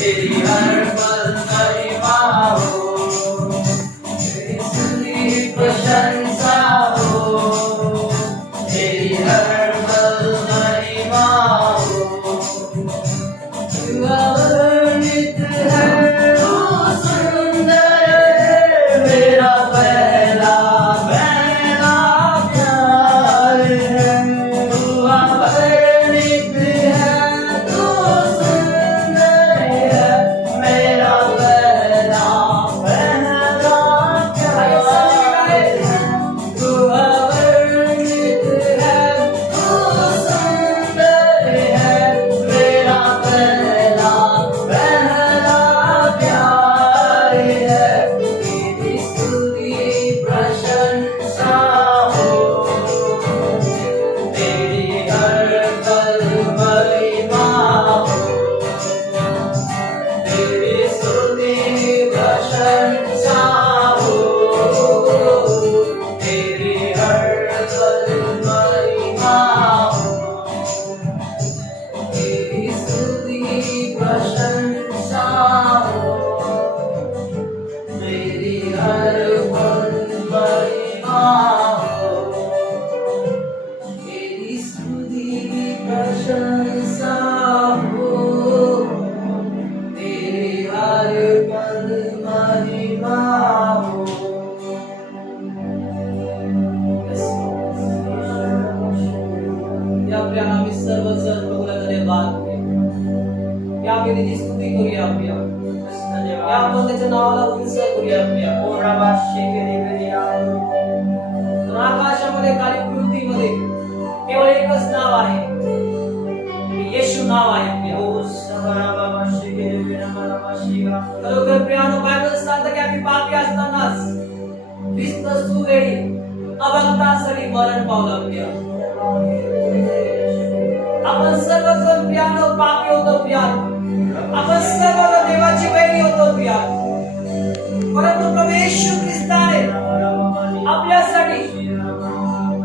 तेरी हर पल महिमा हो, तेरी स्तुति प्रशंसा हो, तेरी हर पल महिमा हो। तू अवर्णित है, तू सुंदर है, मेरा पहला पहला प्यार है। तू अवर्णित है, तू सुंदर है, मेरा पहला पहला प्यार है। तू अवर्णित है, तू सुंदर है, मेरा पहला पहला प्यार है। तेरी स्तुति प्रशंसा हो, तेरी हर पल महिमा हो, तेरी स्तुति प्रशंसा हो, तेरी हर पल महिमा हो, तेरी स्तुति प्रशंसा हो, मेरी हर पल महिमा हो, तेरी स्तुति प्रशंसा हो, तेरी हर पल महिमा हो। या आपल्या आम्ही सर्वजण प्रभूला धन्यवाद देऊ. या आम्ही त्याची स्तुती करूया आपल्या. या आपण त्याच्या नावाला उंच करूया आपल्या. तर आकाशामध्ये खाली पृथ्वीमध्ये केवळ एकच नाव आहे, येशू नाव आहे आपल्या. खरोखर प्रियानो, बायबल सांगतं की आम्ही पापी असतानाच ख्रिस्त सुवेळी अभक्तांसाठी मरण पावलं आपल्या. आपण सर्वजण प्रियानो पापी होतो प्रियानो. आपण सर्वजण देवाची वैरी होतो प्रियानो. परंतु प्रभू येशू ख्रिस्ताने आपल्यासाठी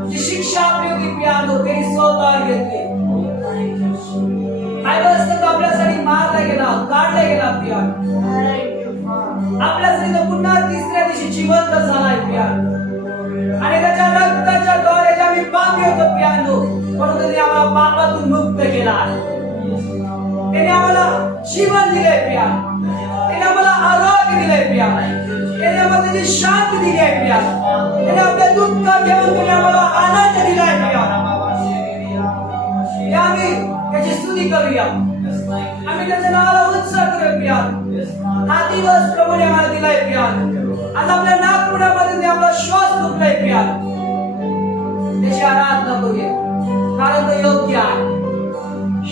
जी शिक्षा आपली होती प्रियानो, ते स्वतः घेतली. बायबल सांगतो आपल्यासाठी मारला गेला, काढला गेला प्रियानो. आपल्यासाठी तो पुन्हा तिसऱ्या दिवशी जिवंत झालाय प्रियानो. आणि त्याच्या रक्ताच्या द्वारे जे आम्ही पापी होतो प्रियानो, परंतु त्याने आम्हाला पापातून मुक्त केला आहे. त्याने आम्हाला जीवन दिले प्रियानो. त्याने आम्हाला आरोग्य दिले प्रियानो. त्याने आम्हाला त्याची शांती दिली आहे प्रियानो. त्याने आपल्या दुःख घेऊन त्याने आम्हाला आनंद दिलाय प्रियानो. आम्ही त्याची स्तुती करूया. आम्ही त्याच्या नावाला उत्सव करूया प्रियानो. हा दिवस प्रभूने आम्हाला दिलाय प्रियानो. आज आपल्या नागपुरामध्ये आपला श्वास फुकलाय प्रियानो. त्याची आराधना करूया, कारण तो योग्य आहे.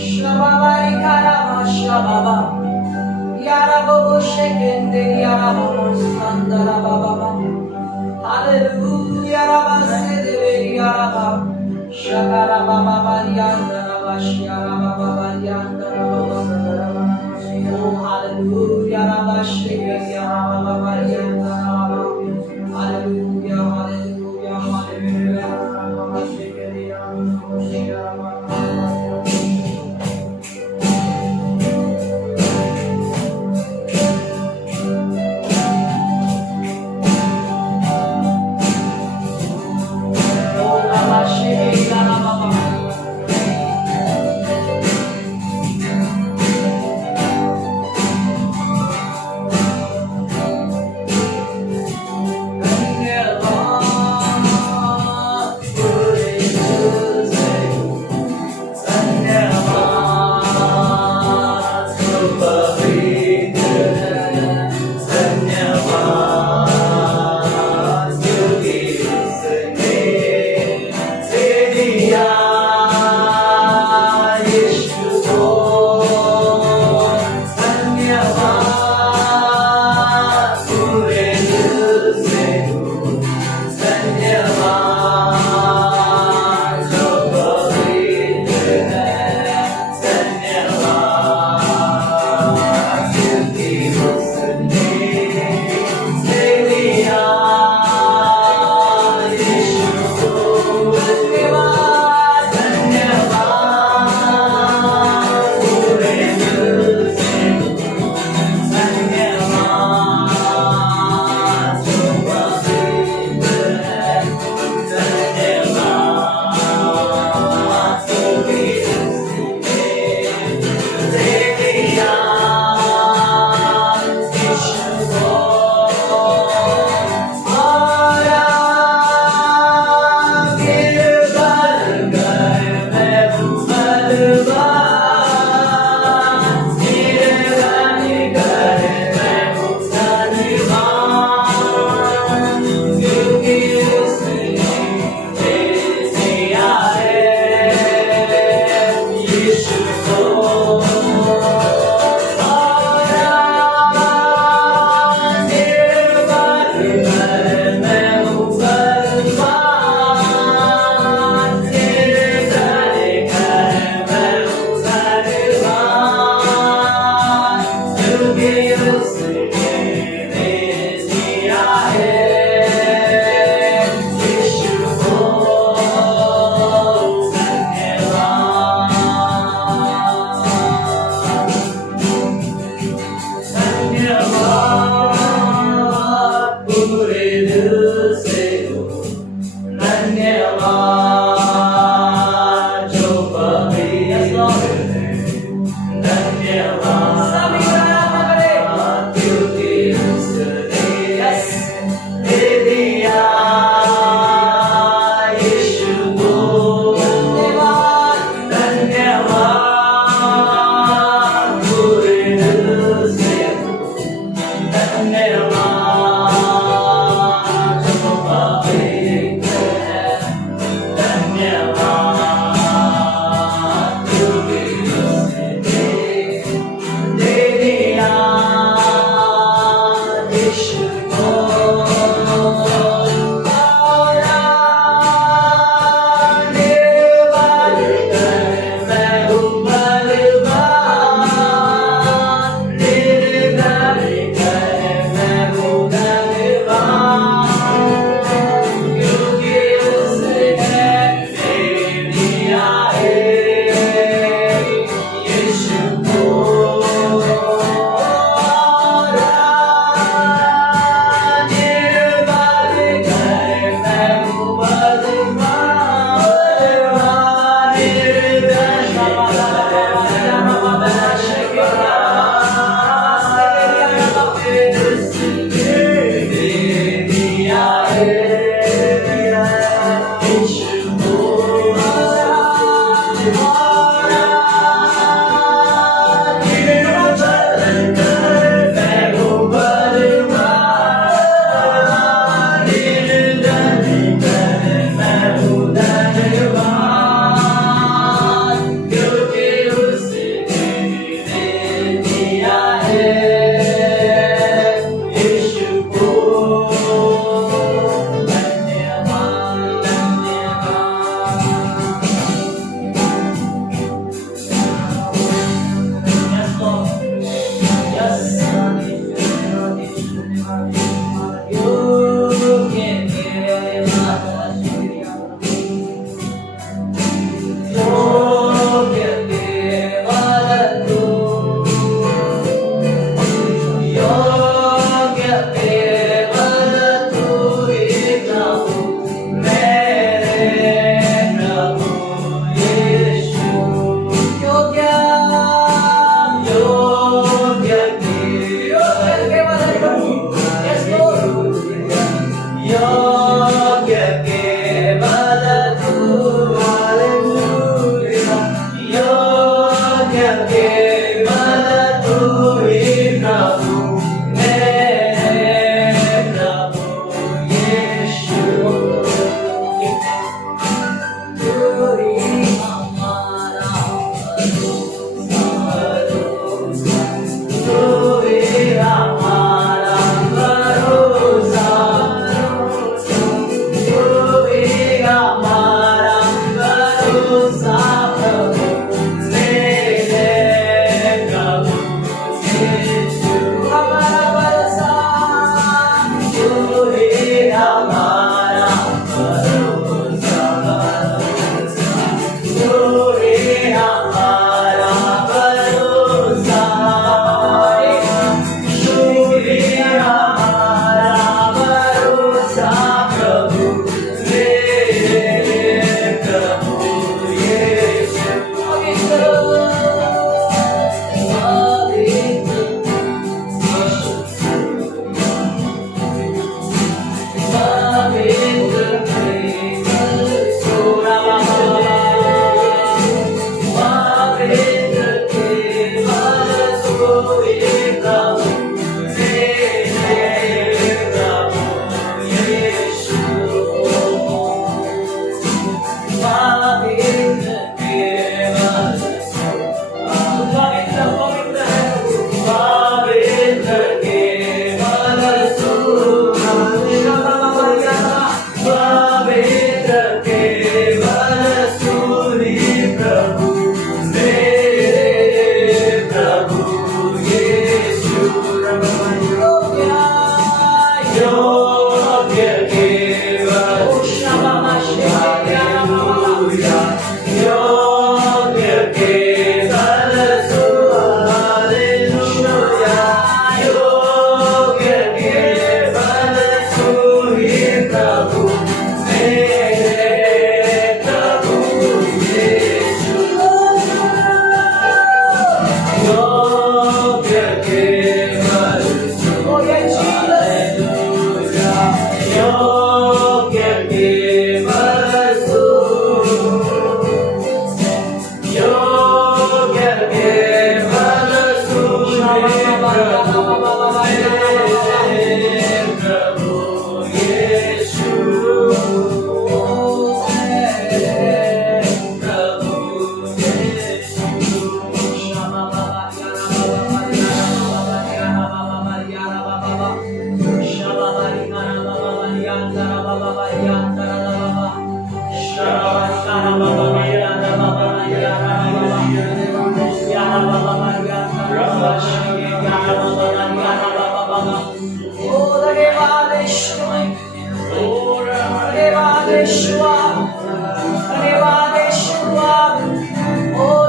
शबाबारी कारा भाषा बाबा यारा बाबो शेकेंदे यारा बाबो संदरा बाबा. हालेलुया राबा से देवे यारा बाबा शकारा बाबा बारियांदरा बाशियारा बाबा बारियांदरा बाबा. ओ हालेलुया राबा शेके यारा बाबा बारियांदरा बाबा. हालेलुया हालेलुया हालेलुया राबा शेके यारा बाबा शेयारा बाबा.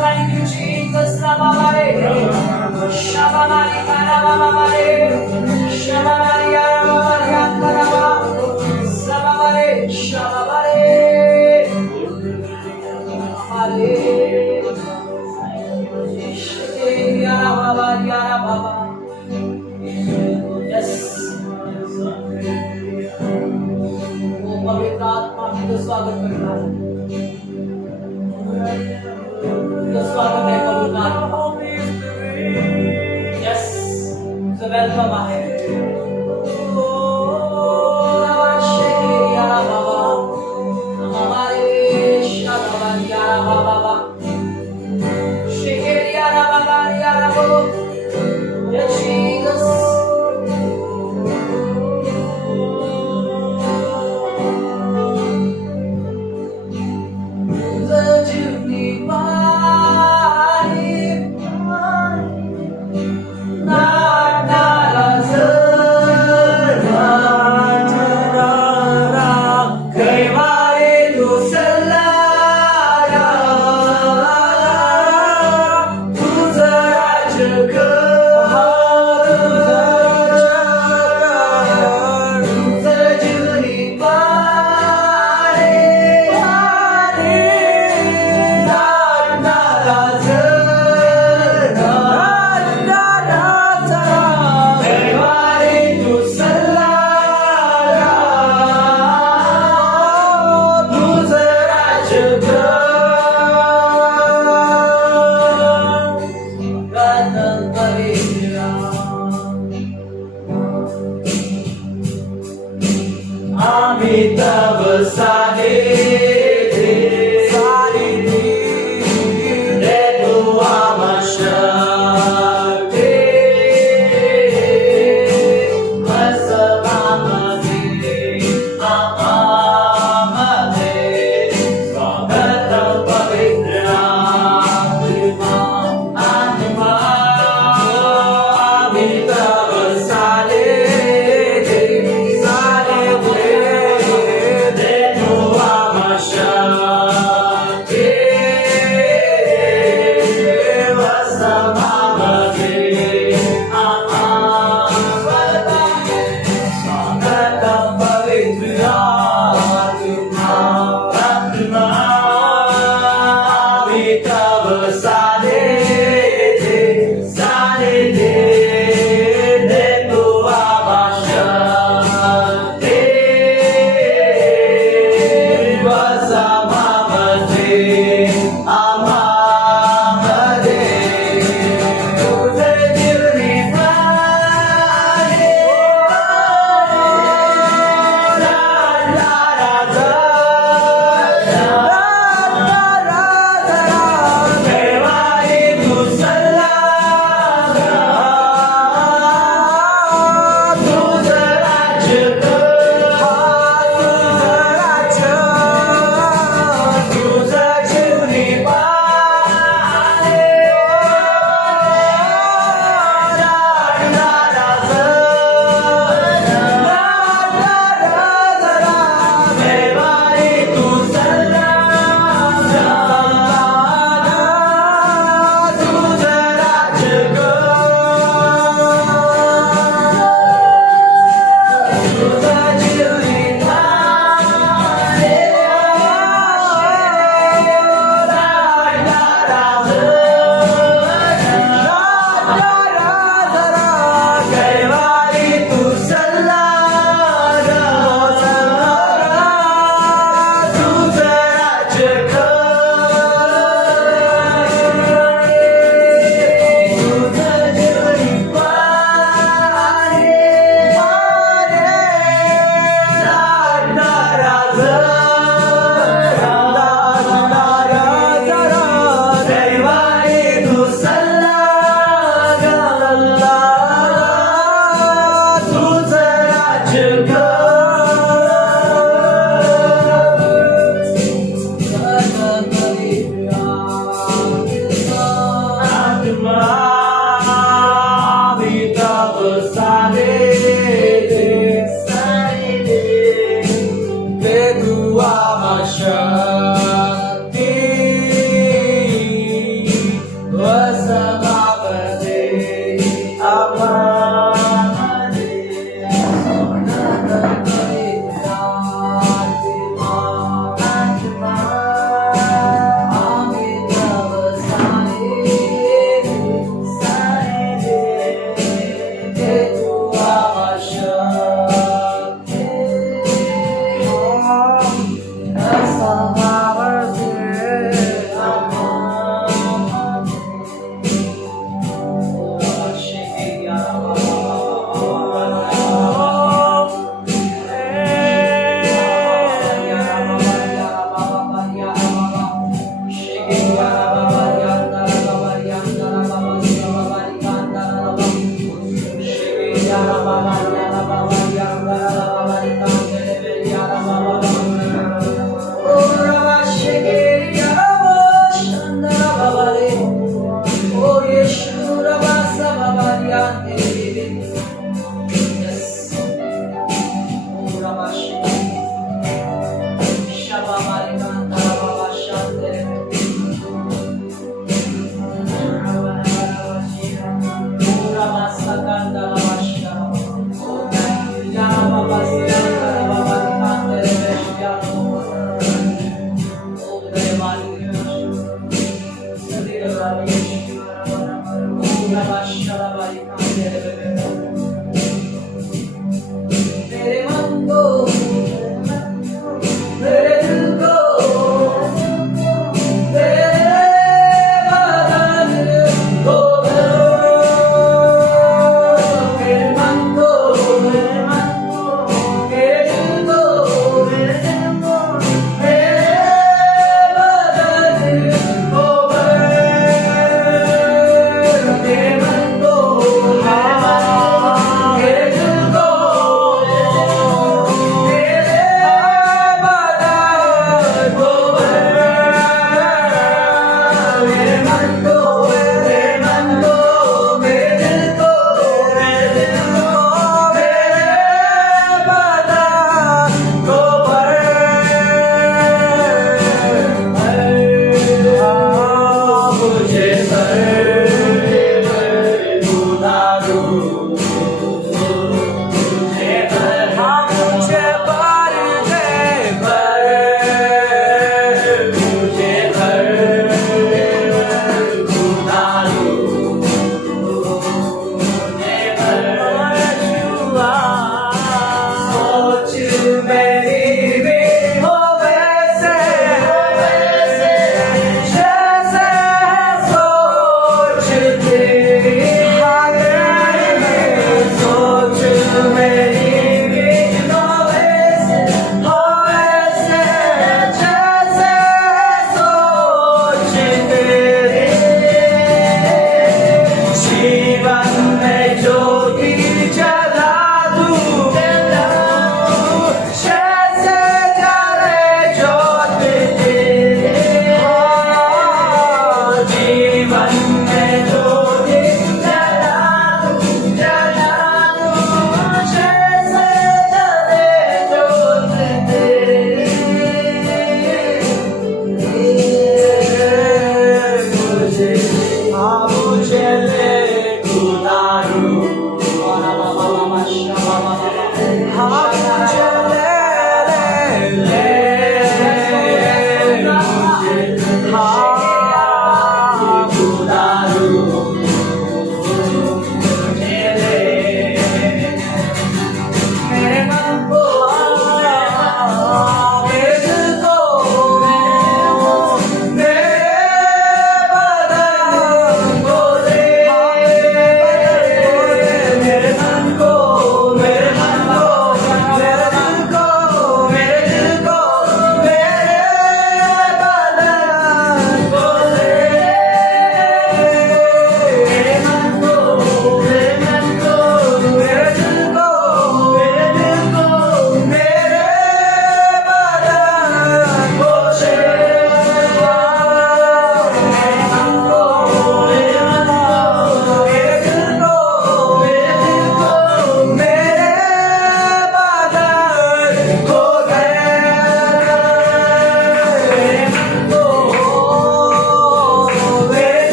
thank you, Jesus. Shabamari Karabamare, Shabamari Arabamari Ankaraba, Sabamare, Shabamare, Amare, Yarababa, Yarababa. Yes. वो पवित्र आत्मा का स्वागत करता है। स्वागत है पवित्र आत्मा। Yes, so welcome ahead.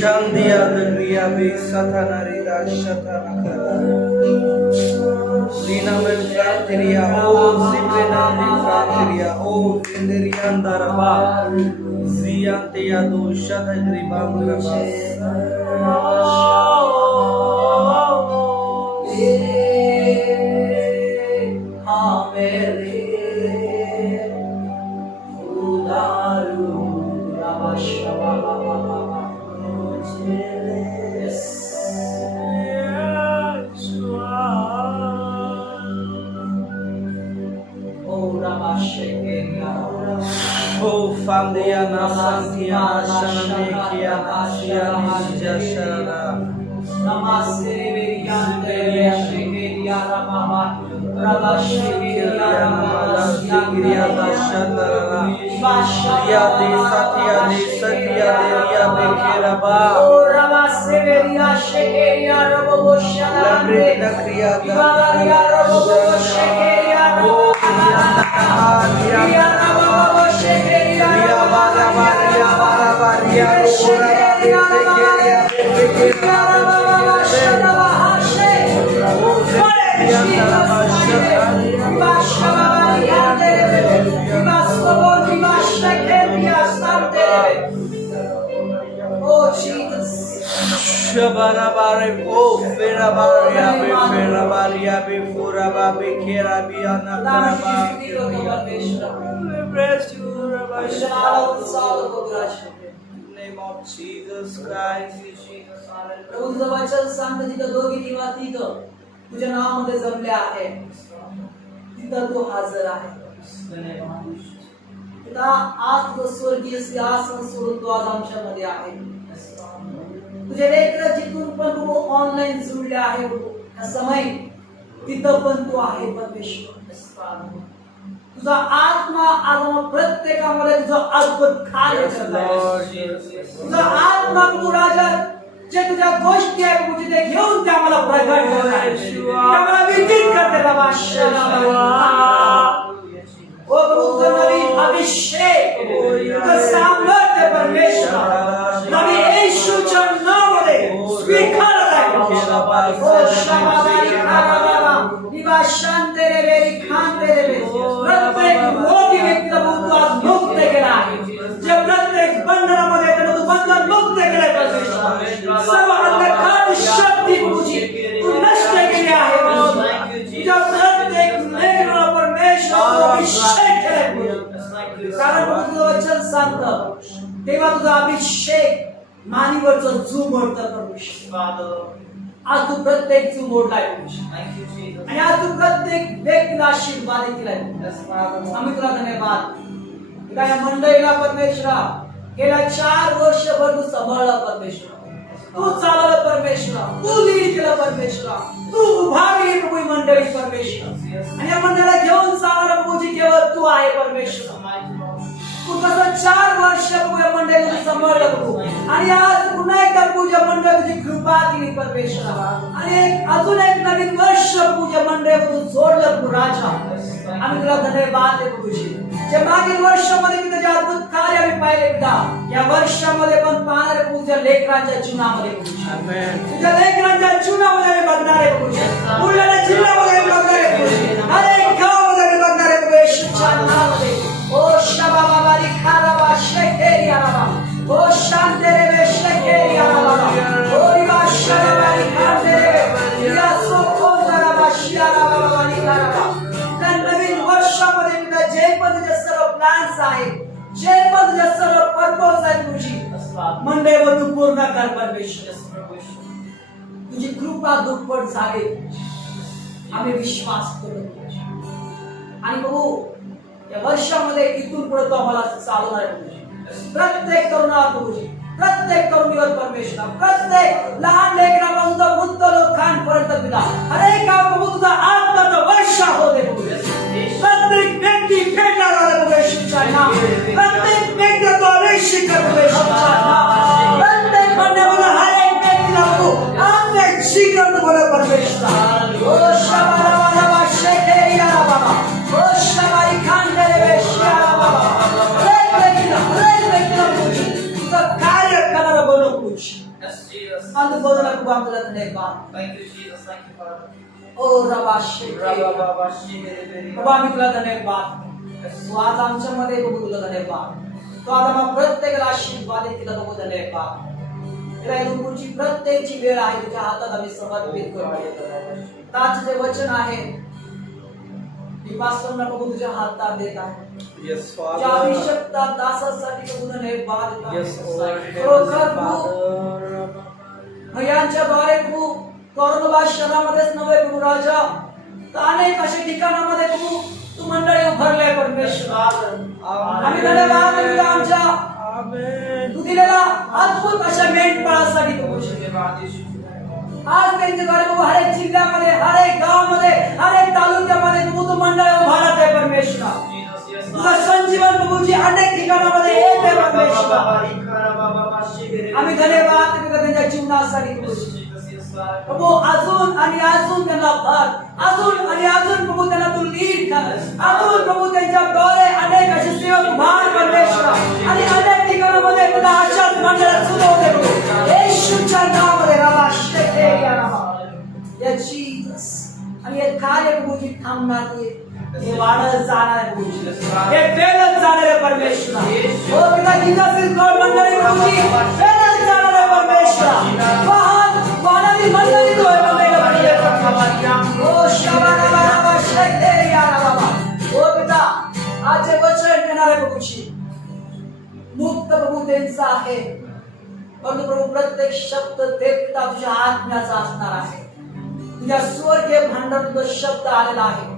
Shandia the Riabi Satanarida Shatanakara Lina Melfranteria, oh Ziplena Melfranteria, oh Venderiandaraba Ziantea do Shatagribamraba. Oh, Fandiana Santiana Shanamekiana Shiana Jashara Namaste Veria Shekeria Ramama Rabashekeria Ramama Sigriya Dashatara Ria de Satya de Satya de Ria Bekeraba Namaste Veria Shekeria Ramama Lamre Nakriya Varia Ramama Shekeria Ramama Ria Ramama Shekeria Ria Barabaria Barabaria Shekeria Bekeria Oh Jesus. Shabarabare, oh, Ferabaria, Ferabaria, Befurababi, Kerabiana, Karaba. We bless you, Rabbi. In the name of Jesus Christ. तुझं वचन सांगतं तिथं दोघी किंवा तिघं तुझ्या नावामध्ये जमले आहे तिथं तू हजर आहे तिथं आज तुझं स्वर्गीय सिंहासन सोडून तू आज आमच्यामध्ये आहे तुझे लेकरं जिथून पण तू ऑनलाईन जुळले आहे या समय तिथं पण तू आहे परमेश्वर तुझा आत्मा आत्मा प्रत्येकामध्ये तुझं अद्भुत कार्य करत तुझा आत्मा तू राजा जे तुझ्या गोष्टी आहेत तू तिथे घेऊन त्या मला प्रगट करणार विजित करते बाबा ओ प्रभु नवीन अभिषेक तुझं सामर्थ्य परमेश्वर नवी येशूच्या नावाने स्वीकारत आहे ओ शबाबारी खाराबाबा निवा शांते रे बेरी खांते रे बेरी प्रत्येक रोगी व्यक्तीला तू आज मुक्त केला आहे जे प्रत्येक बंधनामध्ये तू बंधन मुक्त केले सर्व अंधकार शक्ती तुझी तू नष्ट केली आहे तुझ्या प्रत्येक लेकराला परमेश्वर अभिषेक केला कारण तुझं वचन सांगतं तेव्हा तुझा अभिषेक मानवीवरचं जू मोडतं परमेश्वर आज तू प्रत्येक जू मोडलाय आणि आज तू प्रत्येक व्यक्तीला आशीर्वाद दिलाय आम्ही तुला धन्यवाद या मंडळीला परमेश्वरा गेल्या 4 वर्षभर तू सांभाळला परमेश्वरा तू चालवलं परमेश्वरा तू लीड केलं परमेश्वरा तू उभारली प्रभू मंडळी परमेश्वरा आणि या मंडळाला घेऊन चालवलं प्रभूजी केवळ तू आहे परमेश्वरा तू कसं 4 वर्ष प्रभू या मंडळीला सांभाळलं प्रभू आणि आज पुन्हा एकदा प्रभूच्या मंडळी तुझी कृपा दिली परमेश्वरा आणि अजून एक नवीन वर्ष प्रभूच्या मंडळी तू जोडलं प्रभू राजा आम्ही तुला धन्यवाद देतो प्रभूजी जे मागील वर्षामध्ये की त्याचे अद्भुत कार्य आम्ही पाहिले एकदा या वर्षामध्ये पण पाहणारे तुझ्या लेकरांच्या जीवनामध्ये तुझ्या लेकरांच्या जीवनामध्ये आम्ही बघणार आहे बुलढाणा जिल्ह्यामध्ये बघणार आहे हर एक गावामध्ये आम्ही बघणार आहे येशूच्या नावामध्ये ओ शबाबाबा रिखाराबा शेकेरिया राबा ओ शांतेरे शेकेरिया राबा ओ रिबा शबाबा रिखांतेरे या सोकोंदराबा शियाराबा रिखाराबा त्या नवीन वर्षामध्ये जे पण तुझे सर्व प्लॅन्स आहेत जे पण तुझे सर्व पर्पज आहेत तुझी मंडळीवर तू पूर्ण कर परमेश्वर तुझी कृपा दुप्पट झाली आम्ही विश्वास करतो आणि प्रभू या वर्षामध्ये इथून पुढे तू आम्हाला चालवणार आहे प्रत्येक तरुणावर तुझी प्रत्येक तरुणीवर परमेश्वर प्रत्येक लहान लेकरापासून तर वृद्ध लोकांपर्यंत पिता अरे का प्रभू तुझा आत्माचा वर्षा होते प्रत्येक व्यक्ती भेटणार आहे परमेश्वरच्या नाम प्रत्येक व्यक्ती तो अभिषेक कर परमेश्वरच्या नाम प्रत्येक मंडळामध्ये हर एक व्यक्तीला तू आपल्या जीवन बोला परमेश्वर ओ शबाराबाबा शेकेरिया बाबा ओ शबारी खांडेरे बेशिया बाबा प्रत्येक व्यक्तीला तुझं कार्य करणारा बनव Yes, Jesus. Andubodala ko ba tulan na ba? Thank you, Jesus. Thank you, Father. O Rabashi. Rababashi, bere. बाबा मी तुला धन्यवाद. तू आज आमच्यामध्ये बघू तुला धन्यवाद. तू आज आम्हा प्रत्येकाला आशीर्वादित केला बघू धन्यवाद. तुझी प्रत्येकची वेळ आहे तुझ्या हातात आम्ही समर्पित करतो. आजचे जे वचन आहे मी पास्टरना बघू तुझ्या हातात देत आहे. Yes, Father. ज्या अभिषेकता दासासाठी बघू धन्यवाद देत आहे. Yes, Lord. खरोखर भयांच्या द्वारे तू कौरव शहरामध्येच नव्हे प्रभू राजा, तर अनेक अशा ठिकाणामध्ये तू मंडळी उभारले परमेश्वर. आम्ही धन्यवाद देतो आमच्या तू दिलेला अद्भुत अशा मेंढपाळासाठी तू आज त्यांच्याद्वारे तू हर एक जिल्ह्यामध्ये, हर एक गावामध्ये, हर एक तालुक्यामध्ये तू मंडळ उभारत आहे परमेश्वर. तुझा संजीवन प्रभूजी अनेक ठिकाणामध्ये येत आहे परमेश्वर. आम्ही धन्यवाद देतो त्यांच्या जीवनासाठी प्रभू. अजून आणि अजून त्यांना भर, अजून आणि अजून प्रभू त्यांना तू लीड कर. अजून प्रभू त्यांच्याद्वारे अनेक असे सेवक उभार परमेश्वर आणि अनेक ठिकाणामध्ये तुला आशाच मंडळ सुरू होते प्रभू. येशूच्या नावामध्ये राबा शेते या नावा या जीसस. आणि हे कार्य प्रभूजी थांबणार नाही, हे वाढत जाणार आहे प्रभूजी, हे फेलत जाणार आहे परमेश्वर. हो पिता जीसस गॉड मंडळी प्रभूजी फेलत जाणार आहे परमेश्वर. वाहनाची मंडळी तो आहे ओ शबाना शेते या नावा. हो पिता आजचे वचन देणारे प्रभूजी मुक्त प्रभू त्यांचा आहे, परंतु प्रभू प्रत्येक शब्द ते पिता तुझ्या आज्ञाचा असणार आहे. तुझ्या स्वर्गीय भांडार तुझा शब्द आलेला आहे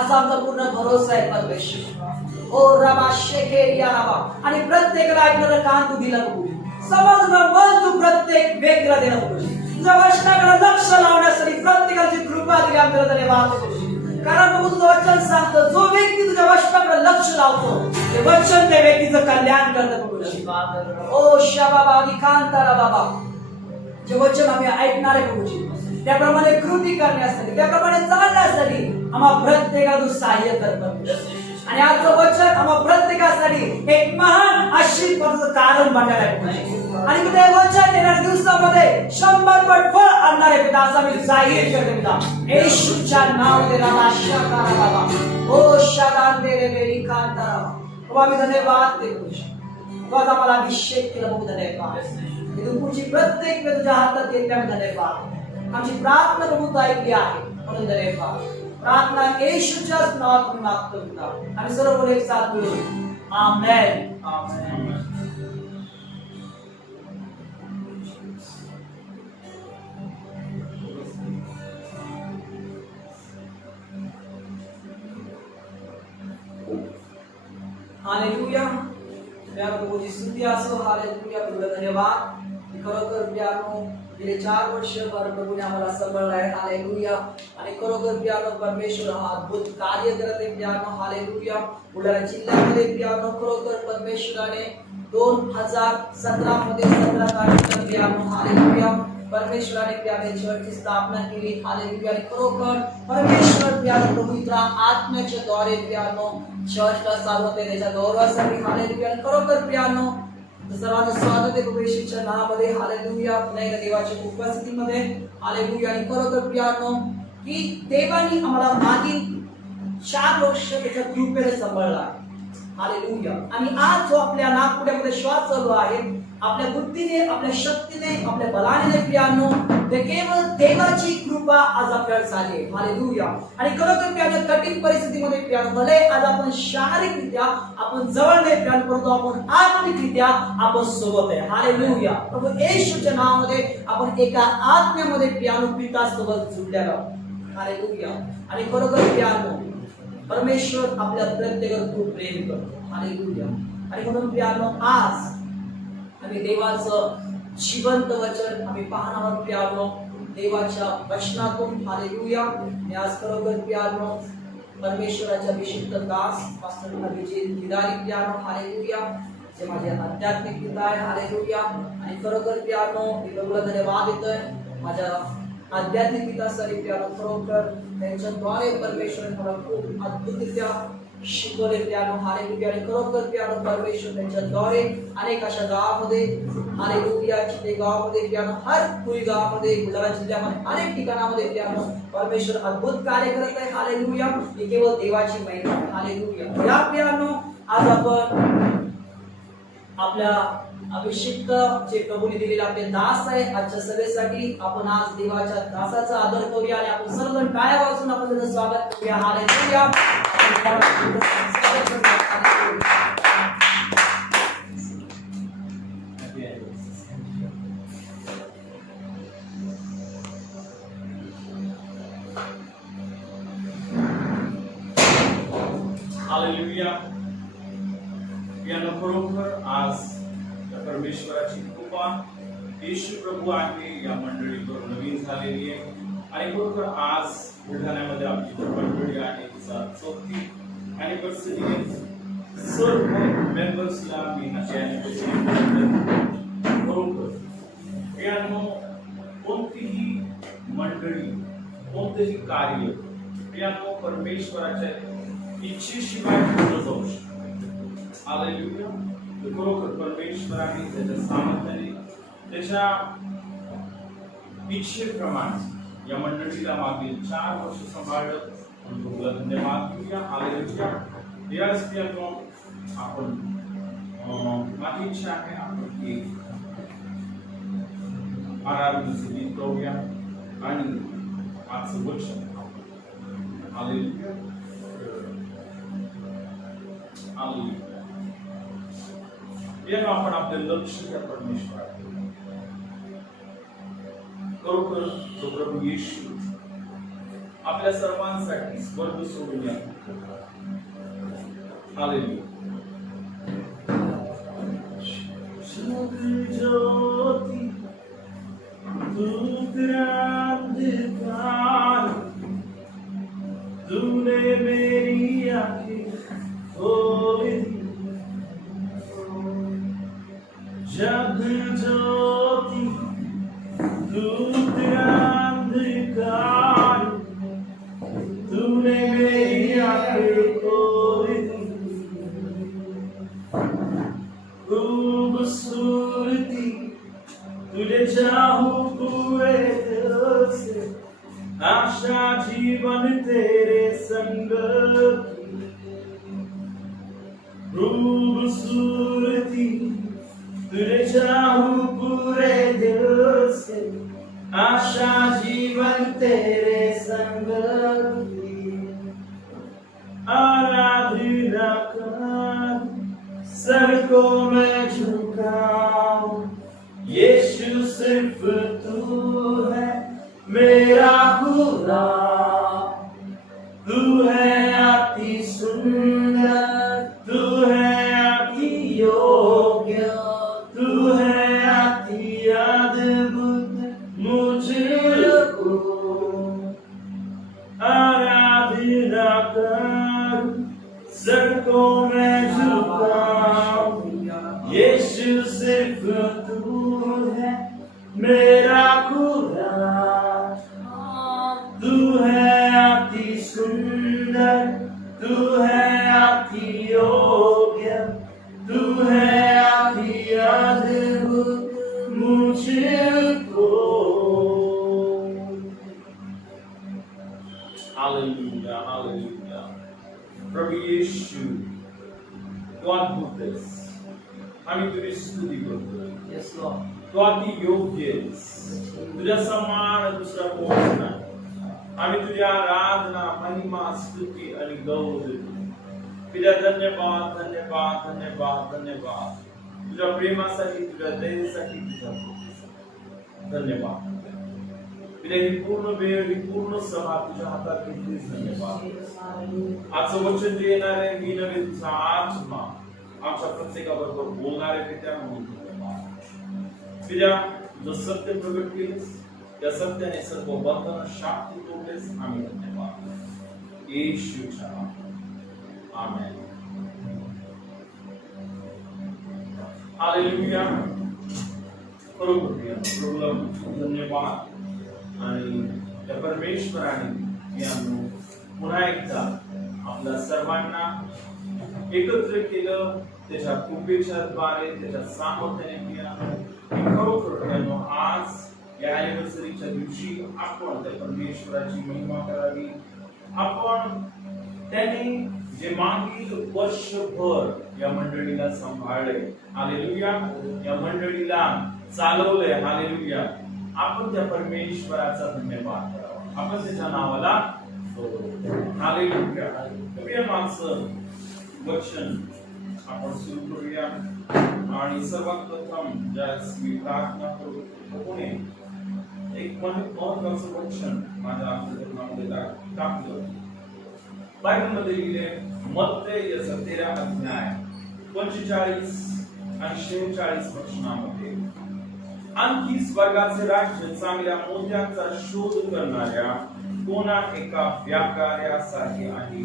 असा आमचा पूर्ण भरोसा आहे परमेश्वर. ओ रबा शेखे या रबा. आणि प्रत्येकाला ऐकणारं कान तू दिला प्रभू, समजणं मन तू प्रत्येक व्यक्तीला दिला प्रभू. तुझ्या वचनाकडे लक्ष लावण्यासाठी प्रत्येकाची कृपा दिली आमच्याला धन्यवाद प्रभू. कारण प्रभू तुझं वचन सांगतं जो व्यक्ती तुझ्या वचनाकडे लक्ष लावतो ते वचन त्या व्यक्तीचं कल्याण करतं प्रभू. ओ शबाबा विकांतारा बाबा जे वचन आम्ही ऐकणार आहे प्रभूजी त्याप्रमाणे कृती करण्यासाठी, त्याप्रमाणे चालण्यासाठी आम्हा प्रत्येकाला तू सहाय्य करतो. आणि आजचं वचन आम्हा प्रत्येकासाठी एक महान आशीर्वादाचं कारण बनणार आहे. आणि ते वचन येणाऱ्या दिवसामध्ये 100 पट फळ आणणार आहे पिता असं मी जाहीर करते पिता येशूच्या नावामध्ये. रामा शाकारा बाबा ओ शादान दे रे मेरी कांतारा बाबा मी धन्यवाद देतो. बाबा आम्हाला अभिषेक केला बहुत धन्यवाद. मी तुझी प्रत्येक वेळ तुझ्या हातात घेतल्या धन्यवाद. आमची प्रार्थना प्रभू ऐकली आहे म्हणून धन्यवाद. प्रार्थना येशूच्याच नावात मागतो पिता. आम्ही सर्व एक साथ मिळून आमेन. आमेन. हालेलुया. प्यारो प्रभूची स्तुती असो. हालेलुया. तुला धन्यवाद. खरोखर प्यारो गेले 4 वर्ष प्रभूने आम्हाला सांभाळलं आहे. हालेलुया. आणि खरोखर प्यारो परमेश्वर हा अद्भुत कार्य करत आहे प्यारो. हालेलुया. बुलढाणा जिल्ह्यामध्ये प्यारो खरोखर परमेश्वराने 2017 मध्ये 17 तारखेला प्यारो हालेलुया परमेश्वराने प्यारे चर्चची स्थापना केली. हालेलुया. आणि खरोखर परमेश्वर प्यारो पवित्र आत्म्याच्या द्वारे प्यारो चर्चला चालवते त्याच्या गौरवासाठी. हालेलुया. आणि खरोखर प्यारो सर्वांचं स्वागत आहे प्रभू येशूच्या नावामध्ये. हालेलुया. पुन्हा एकदा देवाच्या उपस्थितीमध्ये. हालेलुया. आणि खरोखर प्यारो की देवाने आम्हाला मागील 4 वर्ष त्याच्या कृपेने सांभाळला. हालेलुया. आणि आज जो आपल्या नागपुड्यामध्ये श्वास चालू आहे आपल्या बुद्धीने, आपल्या शक्तीने, आपल्या बलाने प्यानो ते केवळ देवाची कृपा आज आपल्याला झाली. हालेलुया. आणि खरोखर प्यानो कठीण परिस्थितीमध्ये प्यानो भले आज आपण शारीरिकरित्या आपण जवळ नाही प्यानो परंतु आपण आत्मिकरित्या आपण सोबत आहे. हालेलुया. प्रभू येशूच्या नावामध्ये आपण एका आत्म्यामध्ये प्यानो पिता सोबत जुळलेलो आहोत. हालेलुया. आणि खरोखर प्यानो परमेश्वर आपल्या प्रत्येकावर खूप प्रेम करतो. हालेलुया. आणि म्हणून प्यानो आज आम्ही देवाचं जिवंत वचन आम्ही पाहणार आहोत प्यानो देवाच्या वचनातून. हालेलुया. आणि आज खरोखर प्यानो परमेश्वराच्या विशुद्ध दास पास्टर अभिजित विदारी प्यानो. हालेलुया. जे माझे आध्यात्मिक पिता आहे. हालेलुया. आणि खरोखर प्यानो मी प्रभूला धन्यवाद देतोय माझ्या आध्यात्मिक पिता सरी प्यानो. खरोखर त्यांच्याद्वारे परमेश्वर मला खूप अद्भुतरित्या शिकवले प्यानो. हालेलुया. आणि खरोखर प्यानो परमेश्वर त्यांच्याद्वारे अनेक अशा गावामध्ये हालेलुया चिते गावामध्ये प्यानो हर पुरी गावामध्ये बुलढाणा जिल्ह्यामध्ये अनेक ठिकाणामध्ये प्यानो परमेश्वर अद्भुत कार्य करत आहे. हालेलुया. ही केवळ देवाची महिमा आहे. हालेलुया. या प्यानो आज आपण आपल्या अभिषिक्त जे प्रभूने दिलेले आपले दास आहे आजच्या सभेसाठी आपण आज देवाच्या दासाचा आदर करूया आणि आपण सर्वजण टाळ्या वाजवून आपण त्याचं स्वागत करूया. हालेलुया. हालेलुया. यानं खरोखर आज परमेश्वराची कृपा येशू प्रभू आहे या मंडळीवर नवीन झालेली आहे आणि खरोखर आज बुलढाण्यामध्ये आपली जी मंडळी आहे तिचा चौथी अॅनिव्हर्सरी आहे. सर्व मेंबर्सला मी अशी अॅनिव्हर्सरी खरोखर यानं कोणतीही मंडळी कोणतेही कार्य यानं परमेश्वराच्या इच्छेशिवाय पूर्ण जाऊ शकते. हालेलुया. खरोखर परमेश्वराने त्याच्या सामर्थ्याने त्याच्या इच्छेप्रमाणे या मंडळीला मागील 4 वर्ष सांभाळलं. तुला धन्यवाद देऊया. हालेलुया. याच त्यातून आपण माझी इच्छा आहे आपण एक आराधनेचे गीत गाऊया आणि आजचं वचन. हालेलुया. हालेलुया. यानं आपण आपले लक्ष त्या परमेश्वराकडे खरोखर तो प्रभू येशू आपल्या सर्वांसाठी स्वर्ग सोडून या. हालेलुया. ज्योति तू अंधकार तूने मेरी आंखें खोल दी. जग ज्योति दूत अंधकार तूने मेरी आंखें खोल दी. खूबसूरती तुझे चाहूं पूरे दिल से आशा जीवन तेरे संग की. खूबसूरती तुझे चाहूं पूरे दिल से आशा जीवन तेरे संग की. आराधना कर सर को मैं झुकाऊं. यीशु सिर्फ तू है मेरा खुदा. तू है अति सुंदर तू है अति योग्य तू है अति अद्भुत मुझको आराधना कर. सर को मैं झुकाऊं. यीशु सिर्फ तू है मेरा खुदा. तू है अति सुंदर तू है अति योग्य तू है अति अद्भुत मुझको. हालेलुया. हालेलुया. प्रभू येशू तू अद्भुत आहेस. आम्ही तुझी स्तुती करतो. Yes, Lord. तू अति योग्य आहेस. तुझ्या समान दुसरा कोण नाही. आम्ही तुझी आराधना महिमा स्तुती आणि गौरव देतो. तुझ्या धन्यवाद धन्यवाद धन्यवाद धन्यवाद तुझ्या प्रेमासाठी तुझ्या दयेसाठी तुझ्या कृपेसाठी धन्यवाद. तुझ्या ही पूर्ण वेळ ही पूर्ण सभा तुझ्या हातात घेतलीस. धन्यवाद. आजचं वचन जे येणार आहे मी नव्हे तुझा आत्मा आमच्या प्रत्येकाबरोबर बोलणारे पित्या म्हणून धन्यवाद. तुझ्या जो सत्य प्रगट केलेस त्या सत्याने सर्व बंधन शांती तोडलेस. आम्ही धन्यवाद येशूच्या नावात. आमेन. हालेलुया. खरोखर प्रभूला धन्यवाद आणि त्या परमेश्वराने यानं पुन्हा एकदा आपल्या सर्वांना एकत्र केलं त्याच्या कृपेच्याद्वारे, त्याच्या सामर्थ्याने केलं. खरोखर आज या अॅनिव्हर्सरीच्या दिवशी आपण त्या परमेश्वराची महिमा करावी. आपण त्यांनी जे मागील वर्षभर या मंडळीला सांभाळले, हालेलुया, या मंडळीला चालवले, हालेलुया, आपण त्या परमेश्वराचा धन्यवाद करावा. आपण त्याच्या नावाला हालेलुया. प्रिय माणसं, वचन आपण सुरू करूया. आणि सर्वात प्रथम ज्यास मी प्रार्थना करू कोणी एक महत्वाचं वचन माझ्या अंतःकरणामध्ये टाकलं. बायबलमध्ये लिहिले मत्तेय 13 अध्याय 45 आणि 46 वचनामध्ये, आणखी स्वर्गाचे राज्य चांगल्या मोत्यांचा शोध करणाऱ्या कोणा एका व्यापाऱ्यासारखे आहे.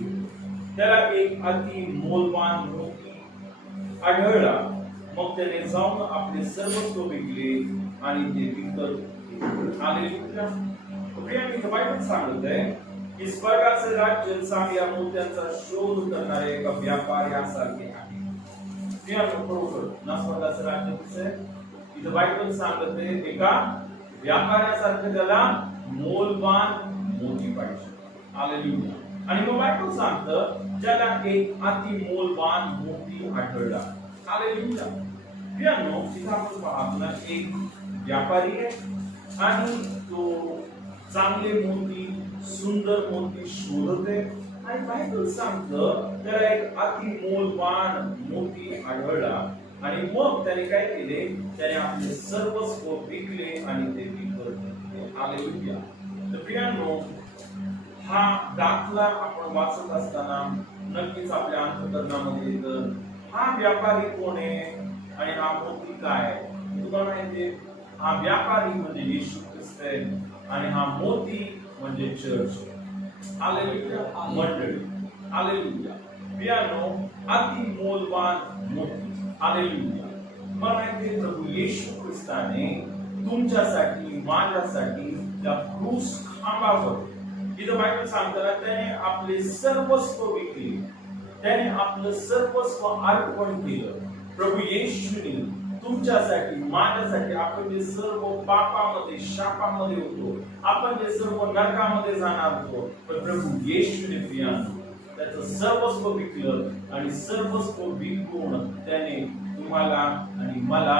त्याला एक अति मोलवान मोती आढळला. मग त्याने जाऊन आपले सर्वस्व विकले आणि ते विकत हालेलुया. प्रियांनी बायबल सांगत आहे की स्वर्गाचे राज्य चांगल्या मोत्यांचा शोध करणारे एका व्यापाऱ्यासारखे आहे. बरोबर ना, स्वर्गाचं राज्य कसं आहे? इथं बायबल सांगत आहे एका व्यापाऱ्यासारखं त्याला मोलवान मोती पाहिजे. हालेलुया. आणि मग बायबल सांगतं ज्याला एक अति मोलवान मोती आढळला. हालेलुया. प्रियांनो, इथं आपण पाहतो एक व्यापारी आहे आणि तो चांगले मोती, सुंदर मोती शोधते. आणि बायबल सांगतं त्याला एक अति मोलवान मोती आढळला. आणि मग त्याने काय केले? त्याने आपले सर्वस्व विकले आणि ते विकत घेतले. हालेलुया. तर प्रियांनो, हा दाखला आपण वाचत असताना नक्कीच आपल्या अंतःकरणामध्ये येतं हा व्यापारी कोण आहे आणि हा मोती काय आहे. तुम्हाला माहितीये, हा व्यापारी म्हणजे येशू ख्रिस्त आहे आणि हा मोती म्हणजे चर्च. हालेलुया. मंडळी. हालेलुया. प्रियांनो, अति मोलवान मोती. हालेलुया. मला माहितीये प्रभू येशू ख्रिस्ताने तुमच्यासाठी, माझ्यासाठी त्या क्रूस खांबावर, इथं बायबल सांगताना त्याने आपले सर्वस्व विकले, त्याने आपलं सर्वस्व अर्पण केलं. प्रभू येशूने तुमच्यासाठी, माझ्यासाठी, आपण जे सर्व पापामध्ये, शापामध्ये होतो, आपण जे सर्व नरकामध्ये जाणार होतो, पण प्रभू येशूने प्रियांनो त्याचं सर्वस्व विकलं आणि सर्वस्व विकून त्याने तुम्हाला आणि मला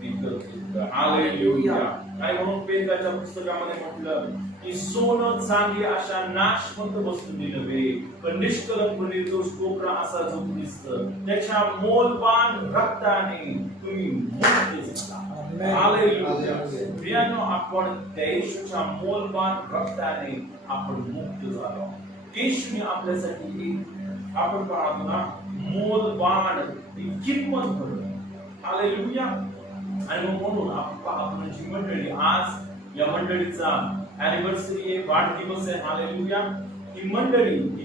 विकत घेतलं. हालेलुया. काय म्हणून पेत्राच्या पुस्तकामध्ये म्हटलं की सोनं चांदी अशा नाशवंत वस्तूंनी नव्हे, पण निष्कलंक निर्दोष कोपरा असा जो ख्रिस्त, त्याच्या मोलवान रक्ताने तुम्ही मुक्त झाला. हालेलुया. प्रियांनो, आपण त्या येशूच्या मोलवान रक्ताने आपण मुक्त झालो. येशूने आपल्यासाठी आपण पाहतो ना मोलवान किंमत भरली. हालेलुया. आणि म्हणून आपण पाहतो जी मंडळी आज या मंडळीचा अॅनिव्हर्सरी आहे, वाढदिवस आहे. हालेलुया. ही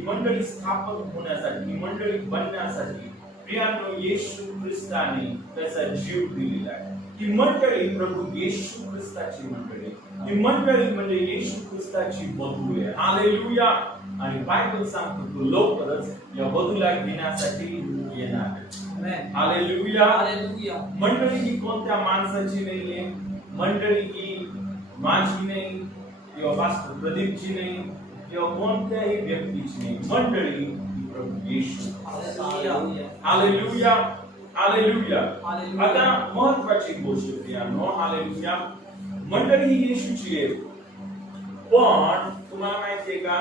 मंडळी स्थापन होण्यासाठी, ही मंडळी बनण्यासाठी प्रियांनो येशू ख्रिस्ताने त्याचा जीव दिलेला आहे. ही मंडळी प्रभू येशू ख्रिस्ताची मंडळी, ही मंडळी म्हणजे येशू ख्रिस्ताची वधू आहे. हालेलुया. आणि बायबल सांगतो तो लवकरच या वधूला घेण्यासाठी येणार आहे. हालेलुया. मंडळी ही कोणत्या माणसाची नाहीये, मंडळी ही माझी नाही किंवा पास्टर प्रदीपची नाही किंवा कोणत्याही व्यक्तीची नाही. मंडळी ही प्रभू येशू. हालेलुया. हालेलुया. आता महत्वाची गोष्ट प्रियांनो, हालेलुया, मंडळी ही येशूची आहे. पण तुम्हाला माहितीये का,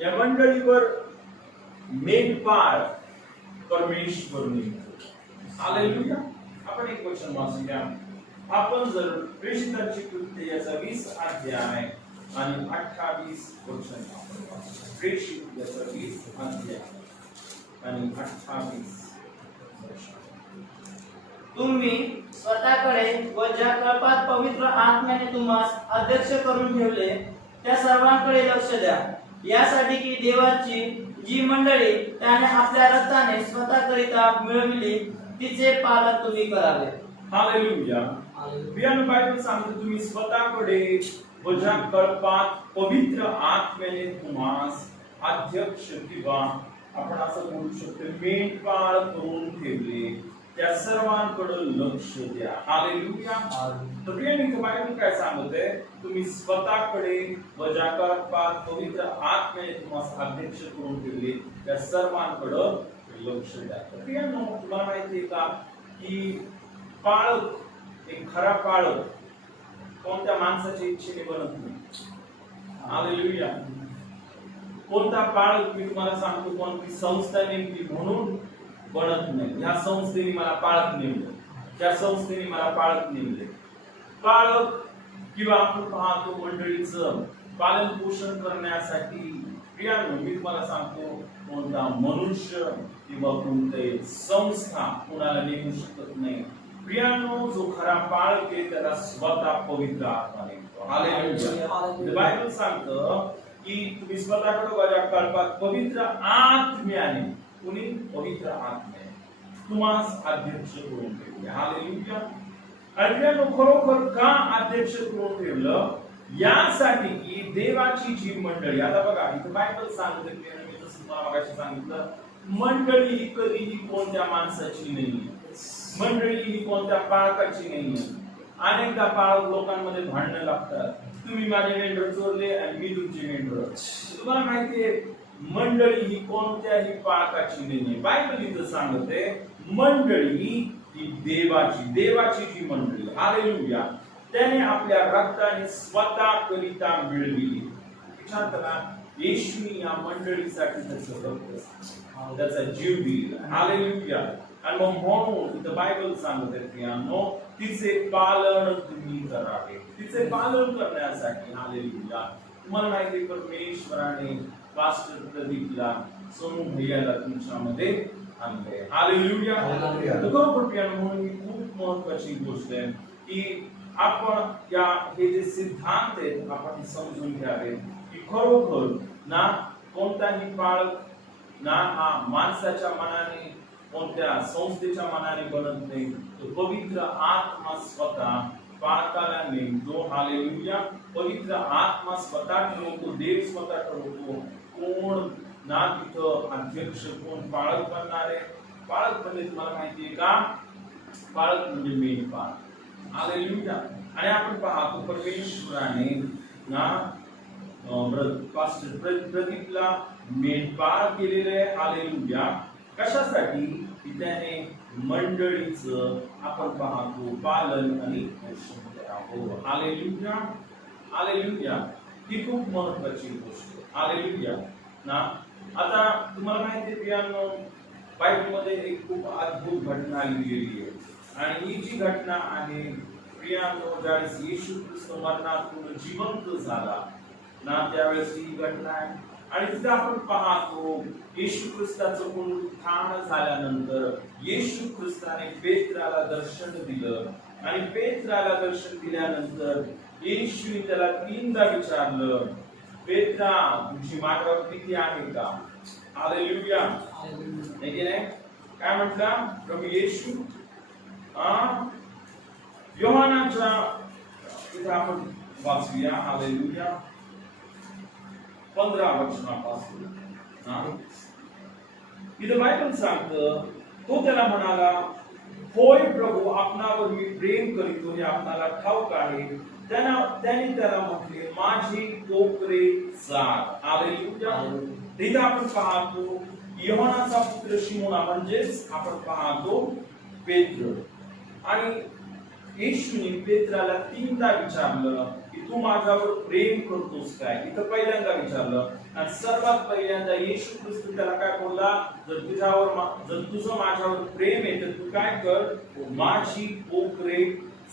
या मंडळीवर मेंढपाळ परमेश्वर नेमतो. हालेलुया. आपण एक वचन वाचूया. आपण जर प्रेषितांची कृत्ये याचा 20 अध्याय आणि 28 वचन आपण वाचू. प्रेषित याचा 20 अध्याय आणि 28 वचन. तुम्ही स्वतःकडे व ज्या कळपात पवित्र आत्म्याने तुम्हास अध्यक्ष करून ठेवले त्या सर्वांकडे लक्ष द्या, यासाठी की देवाची जी मंडळी त्याने आपल्या रक्ताने स्वतःकरिता मिळविली तिचे पालन तुम्ही करावे. हालेलुया. प्रियांनो, बायबल सांगते तुम्ही स्वतःकडे व ज्या कळपात पवित्र आत्म्याने तुम्हास अध्यक्ष किंवा आपण असं बोलू शकतो, मेंढपाळ करून ठेवले, त्या सर्वांकडे लक्ष द्या. हालेलुया. तर प्रियांनो, बायबल काय सांगते, तुम्ही स्वतःकडे व ज्या कल्पात पवित्र आत्म्याने तुम्हाला अध्यक्ष करून ठेवले त्या सर्वांकडे लक्ष द्या. तर प्रियांनो, तुम्हाला माहिती आहे का की पाळक, एक खरा पाळक कोणत्या माणसाच्या इच्छेने बनत नाही. हालेलुया. कोणता पाळक, मी तुम्हाला सांगतो, कोणती संस्था नेमली म्हणून बनत नाही. ह्या संस्थेने मला पाळक नेमलं, त्या संस्थेने मला पाळक नेमले. पाळक किंवा आपण पाहतो मंडळीचं पालन पोषण करण्यासाठी प्रियांनो, मी तुम्हाला सांगतो, कोणता मनुष्य किंवा कोणती संस्था कुणाला नेमू शकत नाही. प्रियांनो, जो खरा पाळक आहे त्याला स्वतः पवित्र आत्मा नेमतो. हालेलुया. बायबल सांगतं की तुम्ही स्वतःकडे वजा कल्पात पवित्र आत्म्याने, कुणी पवित्र आत्म्याने तुम्हास अध्यक्ष करून ठेवले. हालेलुया. आणि खरोखर का अध्यक्ष करून ठेवलं? यासाठी की देवाची जी मंडळी, आता बघा इथं बायबल सांगते, मी जसं तुम्हाला मगाशी सांगितलं, मंडळी ही कधीही कोणत्या माणसाची नाही, मंडळी ही कोणत्या पाळकाची नाही. अनेकदा पाळक लोकांमध्ये भांडणं लागतात, तुम्ही माझे मेंढर चोरले आणि मी तुमचे मेंढर. तुम्हाला माहितीये, मंडळी ही कोणत्याही पाळकाची नाही. बायबल इथं सांगते मंडळी ही देवाची जी मंडळी, हालेलुया, त्याने आपल्या रक्ताने स्वतः करिता मिळविली. विचार करा, येशूने या मंडळीसाठी त्याचं रक्त, त्याचा जीव दिला. हालेलुया. आणि मग म्हणून इथं बायबल सांगते प्रियांनो, तिचे पालन तुम्ही करावे. तिचे पालन करण्यासाठी, हालेलुया, तुम्हाला माहिती, परमेश्वराने पास्टर प्रदीपला, सोनू भैयाला तुमच्यामध्ये आणले. हालेलुया. खरोखर प्रियांनो, म्हणून ही खूप महत्त्वाची गोष्ट आहे की आपण हे जे सिद्धांत आहेत आपण समजून घ्यावे की खरोखर ना कोणताही पाळक ना हा माणसाच्या मनाने, कोणत्या संस्थेच्या मनाने बनत नाही. तो पवित्र आत्मा स्वतः पाळकाला नेमतो. हालेलुया. पवित्र आत्मा स्वतः ठरवतो, देव स्वतः ठरवतो कोण ना तिथं अध्यक्ष, कोण पाळक बनणार आहे. पाळक म्हणजे तुम्हाला माहिती आहे का, पाळक म्हणजे मेंढपाळ. हालेलुया. आणि आपण पाहतो परमेश्वराने ना पास्टर प्रदीपला मेंढपाळ केलेले. हालेलुया. कशासाठी? की त्याने मंडळीचं आपण पाहतो पालन आणि पोषण करावं. हालेलुया. हालेलुया. ही खूप महत्त्वाची गोष्ट. हालेलुया. ना आता तुम्हाला माहिती आहे प्रियांनो, बायबलमध्ये एक खूप अद्भुत घटना लिहिलेली आहे. आणि ही जी घटना आहे प्रियांनो, ज्यावेळेस येशू ख्रिस्त मरणातून जिवंत झाला ना, त्यावेळेस ही घटना आहे. आणि तिथे आपण पाहतो येशू ख्रिस्ताचं पुनरुत्थान झाल्यानंतर येशू ख्रिस्ताने पेत्राला दर्शन दिलं. आणि पेत्राला दर्शन दिल्यानंतर येशूने त्याला 3दा विचारलं, पेत्रा, तुझी माझ्यावर प्रीती आहे का? हालेलुया. नाही, काय म्हटला प्रभू येशू? योहानाच्या इथे आपण वाचूया. हालेलुया. 15 वचनापासून इथं बायबल सांगतं, तो त्याला म्हणाला, होय प्रभू, आपणावर मी प्रेम करीतो हे आपणाला ठाऊक आहे. त्याने त्याला म्हटले, माझी कोकरे चार. हालेलुया. इथं आपण पाहतो योहानाचा पुत्र शिमोना, म्हणजेच आपण पाहतो पेत्र. आणि येशूने पेत्राला 3दा विचारलं की तू माझ्यावर प्रेम करतोस काय? इथं पहिल्यांदा विचारलं. आणि सर्वात पहिल्यांदा येशू ख्रिस्त त्याला काय बोलला? जर तुझं माझ्यावर प्रेम आहे तर तू काय कर? माझी कोकरे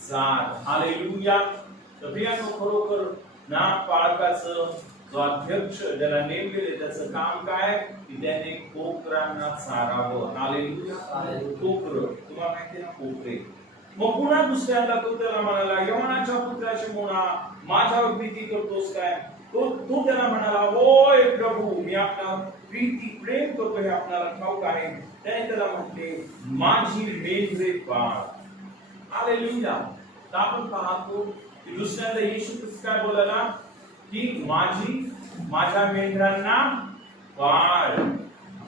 चार. हालेलुया. तर प्रियांनो, खरोखर ना पाळकाचं जो अध्यक्ष ज्याला नेमलेले त्याचं काम काय? की त्याने कोकरांना चारावं. हालेलुया. कोकर, तुम्हाला माहिती ना कोकरे. मग पुन्हा दुसऱ्यांदा तो त्याला म्हणाला, योहानाच्या पुत्रा शिमोना, माझ्यावर प्रीती करतोस काय? तो त्याला म्हणाला, होय प्रभू, मी आपल्यावर प्रेम करतो हे आपल्याला ठाऊक आहे. त्याने त्याला म्हटले, माझी मेंढरे पाळ. हालेलुया. तर आपण पाहतो की दुसऱ्यांदा येशू ख्रिस्त काय बोलायला की माझ्या मेंढरांना पाळ.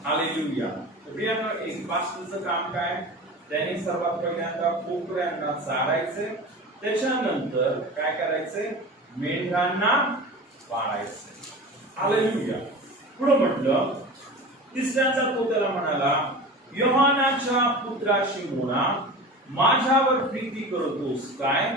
हालेलुया. प्रियांनो, एक पास्टरचं काम काय? त्याने सर्वात पहिल्यांदा कोकऱ्यांना चारायचे, त्याच्यानंतर काय करायचे? मेंढरांना पाळायचे. हालेलुया. पुढे म्हटलं, तिसऱ्याचा तो त्याला म्हणाला, योहानाच्या पुत्रा शिमोना, माझ्यावर प्रीती करतोस काय?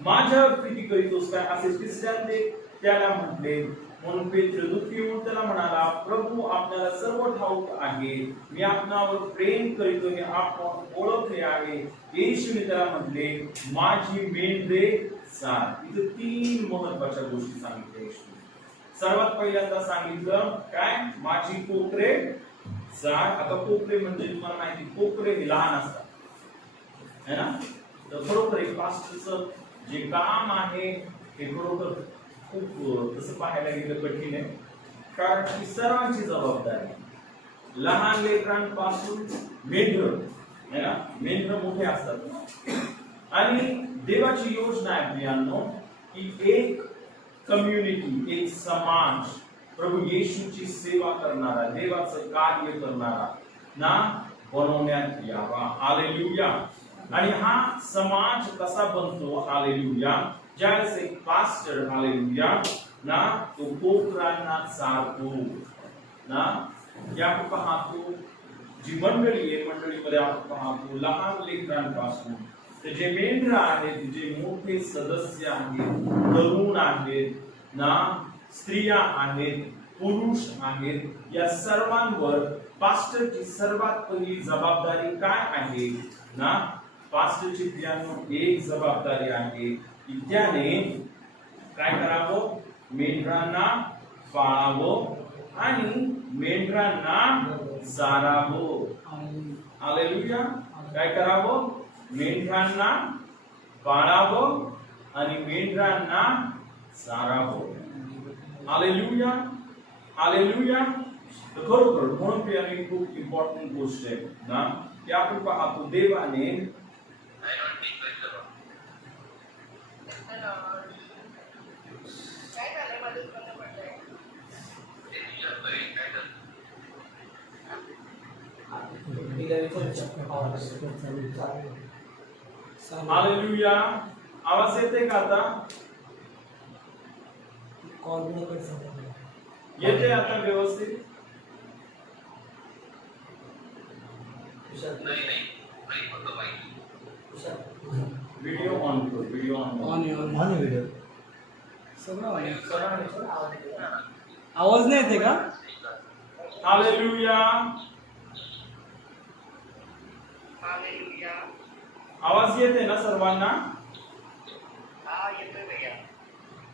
माझ्यावर प्रीती करीतोस काय? असे तिसऱ्यांदे त्याला म्हटले. म्हणून पेत्र दुःखी होऊन त्याला म्हणाला, प्रभू, आपल्याला सर्व ठाऊक आहे, मी आपणावर प्रेम करीतो हे आपण ओळखले आहे. येशूने त्याला म्हटले, माझी मेंढरे चार. इथे तीन महत्वाच्या गोष्टी सांगितल्या येशूने. सर्वात पहिल्यांदा सांगितलं काय? माझी कोकरे चार. आता कोकरे म्हणजे तुम्हाला माहिती, कोकरे हे लहान असतात है ना. तर खरोखर एक पास्टरचं जे काम आहे हे खरोखर खूप तसं पाहायला गेलं कठीण आहे, कारण की सर्वांची जबाबदारी, लहान लेकरांपासून मेंढर है ना, मेंढर मोठे असतात. आणि देवाची योजना आहे प्रियांनो की एक कम्युनिटी, एक समाज प्रभू येशूची सेवा करणारा, देवाचं कार्य करणारा ना बनवण्यात यावा. हालेलुया. आणि हा समाज कसा बनतो? हालेलुया. ज्यावेळेस एक पास्टर हालेलुया ना तो कोकरांना चारतो ना. या पाहतो जी मंडळी आहे, मंडळीमध्ये आपण पाहतो लहान लेकरांपासून ते जे मेंढर आहेत, जे मोठे सदस्य आहेत, तरुण आहेत ना, स्त्रिया आहेत, पुरुष आहेत, या सर्वांवर पास्टरची सर्वात पहिली जबाबदारी काय आहे ना? पास्टरची प्रियांनो एक जबाबदारी आहे की त्याने काय करावं? मेंढरांना पाळावं आणि मेंढरांना चारावं. हालेलुया. काय करावं? मेंढरांना पाळावं आणि मेंढरांना चारावं. हालेलुया. हालेलुया. तर खरोखर म्हणून प्रियांनो खूप इम्पॉर्टंट गोष्ट आहे ना की आपण पाहतो देवाने हालेलुया. आवाज येते का आता? येते आता व्यवस्थित? व्हिडिओ ऑन कर. व्हिडिओ ऑन व्हिडिओ आवाज नाही येते का? हालेलुया. आवाज येते ना सर्वांना?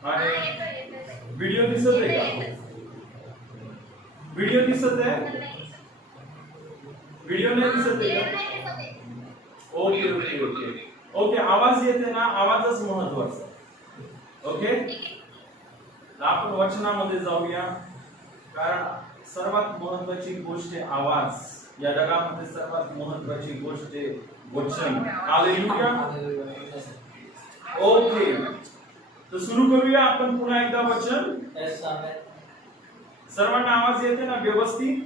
आणि व्हिडिओ दिसत आहे का? व्हिडिओ दिसत आहे? व्हिडिओ नाही दिसत आहे का? Okay okay okay okay. आवाज येते ना? आवाजच महत्वाचा. ओके. आपण वचनामध्ये जाऊया, कारण सर्वात महत्वाची गोष्ट आहे आवाज. या जगामध्ये सर्वात महत्वाची गोष्ट आहे वचन. हालेलुया. ओके. तर सुरू करूया आपण पुन्हा एकदा वचन. सर्वांना आवाज येते ना व्यवस्थित?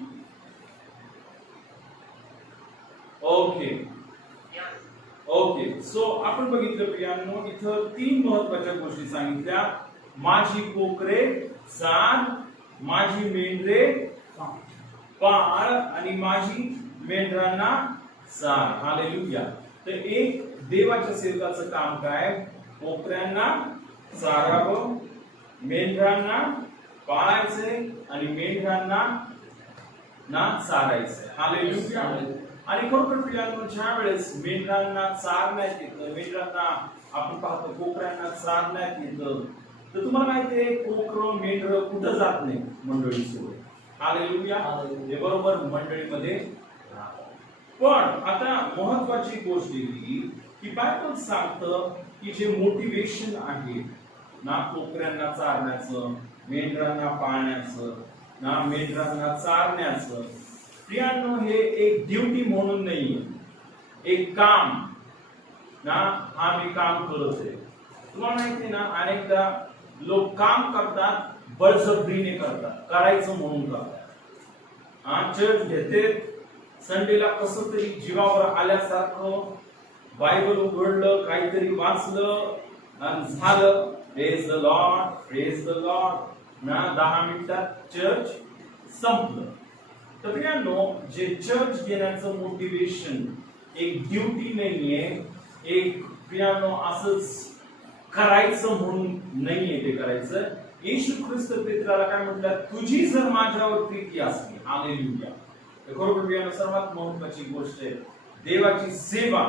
Okay okay. सो आपण बघितलं प्रियांनो, इथं तीन महत्वाच्या गोष्टी सांगितल्या. माझी कोकरे चार, माझी मेंढरे पाळ आणि माझी मेंढरांना चार. हालेलुया. तर एक देवाच्या सेवकाचं काम काय? कोकऱ्यांना चारावं, मेंढरांना पाळायचे आणि मेंढरांना ना चारायचे. हालेलुया. आणि खरोखर प्रियांनो, ज्या वेळेस मेंढरांना चारण्यात येतं, मेंढरांना आपण पाहतो कोकऱ्यांना चारण्यात येतं, तर तुम्हाला माहिती आहे कोकरं मेंढर कुठं जात नाही मंडळी सोबत. हालेलुया. हे बरोबर मंडळीमध्ये. पण आता महत्वाची गोष्ट ही की बायबल सांगतं की जे मोटिवेशन आहे ना कोकऱ्यांना चारण्याचं, मेंढरांना पाळण्याचं ना, मेंढरांना चारण्याचं, प्रियांनो हे एक ड्युटी म्हणून नाही, एक काम ना. हा मी काम करत आहे. तुम्हाला माहिती ना, अनेकदा लोक काम करतात बळजबरीने करतात, करायचं म्हणून करतात. चर्च घेते, संडेला कसं तरी जीवावर आल्यासारखं बायबल उघडलं, काहीतरी वाचलं आणि झालं. Praise the Lord, praise the Lord ना, 10 मिनिटात चर्च संपलं. तर प्रियांनो, जे चर्च घेण्याचं मोटिवेशन एक ड्युटी नाहीये, एक प्रियांनो असंच करायचं म्हणून नाहीये ते करायचं. येशू ख्रिस्त पेत्राला काय म्हटलं, तुझी जर माझ्यावर प्रीती असली, हालेलुया. खरोखर प्रियांनो, सर्वात महत्त्वाची गोष्ट आहे देवाची सेवा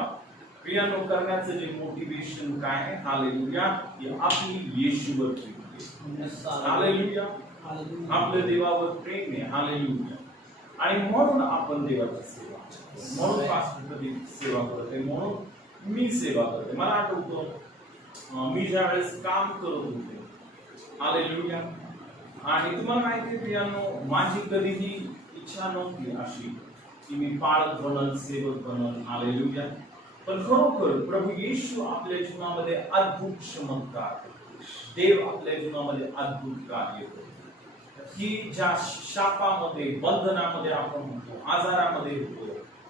प्रियांनो करण्याचं जे मोटिवेशन काय आहे, हालेलुया, ही आपली येशूवर प्रीती आहे. हालेलुया, आपल्या देवावर प्रेम आहे. हालेलुया. आणि म्हणून आपण देवाची सेवा, म्हणून पास्टर कधी सेवा करते, म्हणून मी सेवा करते. मला आठवतं मी ज्या वेळेस काम करत होते, हालेलुया, आणि तुम्हाला माहिती आहे प्रियांनो, माझी कधीही इच्छा नव्हती अशी की मी पाळत बनल, सेवक बनल. हालेलुया. पण खरोखर प्रभू येशू आपल्या जीवनामध्ये अद्भुत चमत्कार, देव आपल्या जीवनामध्ये अद्भुत कार्य करतो. की ज्या शापामध्ये, बंधनामध्ये आपण होतो, आजारामध्ये होतो,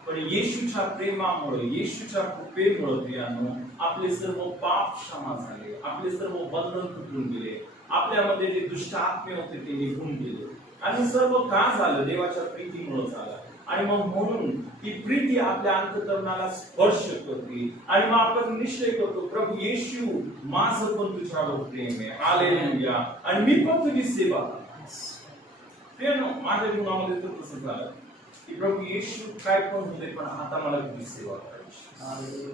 पण येशूच्या प्रेमामुळे, येशूच्या कृपेमुळे प्रियांनो आपले सर्व पाप क्षमा झाले, आपले सर्व बंधन तुटून गेले, आपल्यामध्ये जे दुष्ट आत्मे होते ते निघून गेले. आणि सर्व का झालं? देवाच्या प्रीतीमुळे झालं. आणि मग म्हणून ती प्रीती आपल्या अंतःकरणाला स्पर्श करते आणि मग आपण निश्चय करतो, प्रभू येशू, माझं पण तुझ्यावर प्रेम आहे. हालेलुया. आणि मी पण तुझी सेवा करतो. माझ्या जीवनामध्ये तर तसं झालं की प्रभू येशू काय पण होते, पण आता मला तुझी सेवा करायची.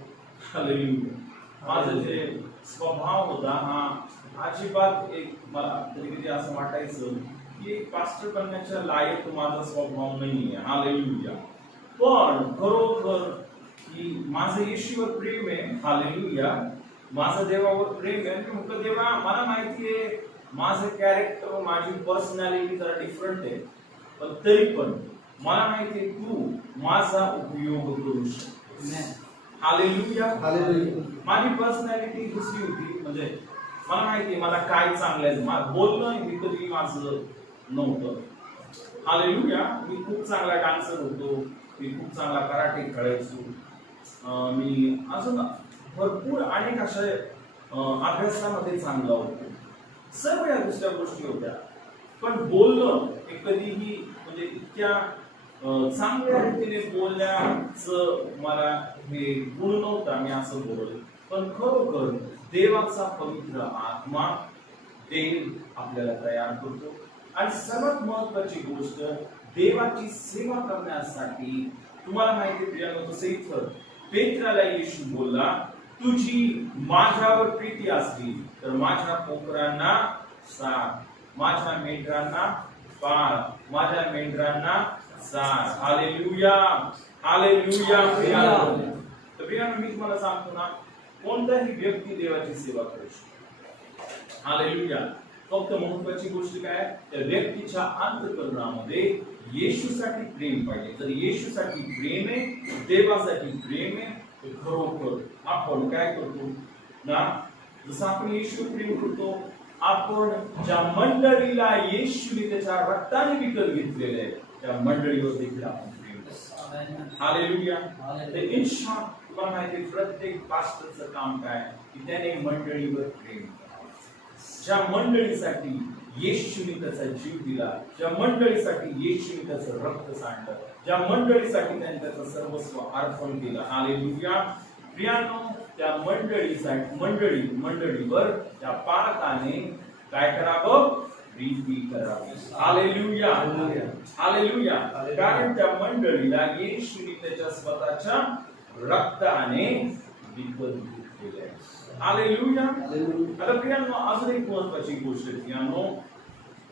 हालेलुया. माझं जे स्वभाव होता हा अजिबात, एक मला कधी कधी असं वाटायचं की पास्टर बनण्याच्या लायक माझा स्वभाव नाहीये. हालेलुया. पण खरोखर की माझं येशूवर प्रेम आहे. हालेलुया. माझं देवावर प्रेम आहे. मी म्हटलं, देवा, मला माहिती आहे माझं कॅरेक्टर, माझी पर्सनॅलिटी जरा डिफरंट आहे, पण तरी पण मला माहिती आहे तू माझा उपयोग करू शकतोस. हालेलुया. माझी पर्सनॅलिटी दुसरी होती, म्हणजे मला माहिती आहे मला काय चांगलं आहे. बोलणं हे कधी माझं नव्हतं. हालेलुया. मी खूप चांगला डान्सर होतो, मी खूप चांगला कराटे खेळायचो, मी अजून भरपूर अनेक अशा अभ्यासामध्ये चांगला होतो. सर्व या दुसऱ्या गोष्टी होत्या, पण बोलणं हे कधीही म्हणजे इतक्या चांगल्या रीतीने बोलण्याचं मला हे गुण नव्हता, मी असं बोलत. पण खरोखर देवाचा पवित्र आत्मा देव आपल्याला तयार करतो. आणि सर्वात महत्वाची गोष्ट, देवाची सेवा करण्यासाठी तुम्हाला माहिती प्रियांनो, तसं इथं पेत्राला येशू बोलला, तुझी माझ्यावर प्रीती असली तर माझ्या पोखरांना सार, माझ्या मेंढरांना पाळ, माझ्या मेंढरांना सार. हालेलुया. हालेलुया. तर प्रियांनो, मी तुम्हाला सांगतो ना, कोणताही व्यक्ती देवाची सेवा करू शकतो. हालेलुया. फक्त महत्वाची गोष्ट काय, त्या व्यक्तीच्या अंतःकरणामध्ये येशूसाठी प्रेम पाहिजे. जर येशूसाठी प्रेम आहे, देवासाठी प्रेम आहे, तर खरोखर आपण काय करतो ना, जसं आपण येशू प्रेम करतो, आपण ज्या मंडळीला येशूने त्याच्या रक्ताने विकत घेतलेले आहे त्या मंडळीवर देखील आपण प्रेम करतो. हालेलुया. तर इन शॉर्ट तुम्हाला माहिती, प्रत्येक पास्टरचं काम काय की त्याने मंडळीवर प्रेम करावं. ज्या मंडळीसाठी येशूने त्याचा जीव दिला, ज्या मंडळीसाठी येशूने त्याचं रक्त सांडलं, ज्या मंडळीसाठी त्याने त्याचं सर्वस्व अर्पण केलं. हालेलुया. प्रियांनो, त्या मंडळीवर त्या पालकाने काय करावं? प्रीती करावी. हालेलुया. हालेलुया. कारण त्या मंडळीला येशूने त्याच्या स्वतःच्या रक्ताने विकत घेतलेलं. हालेलुया. आता प्रियांनो, अजून एक महत्वाची गोष्ट प्रियांनो,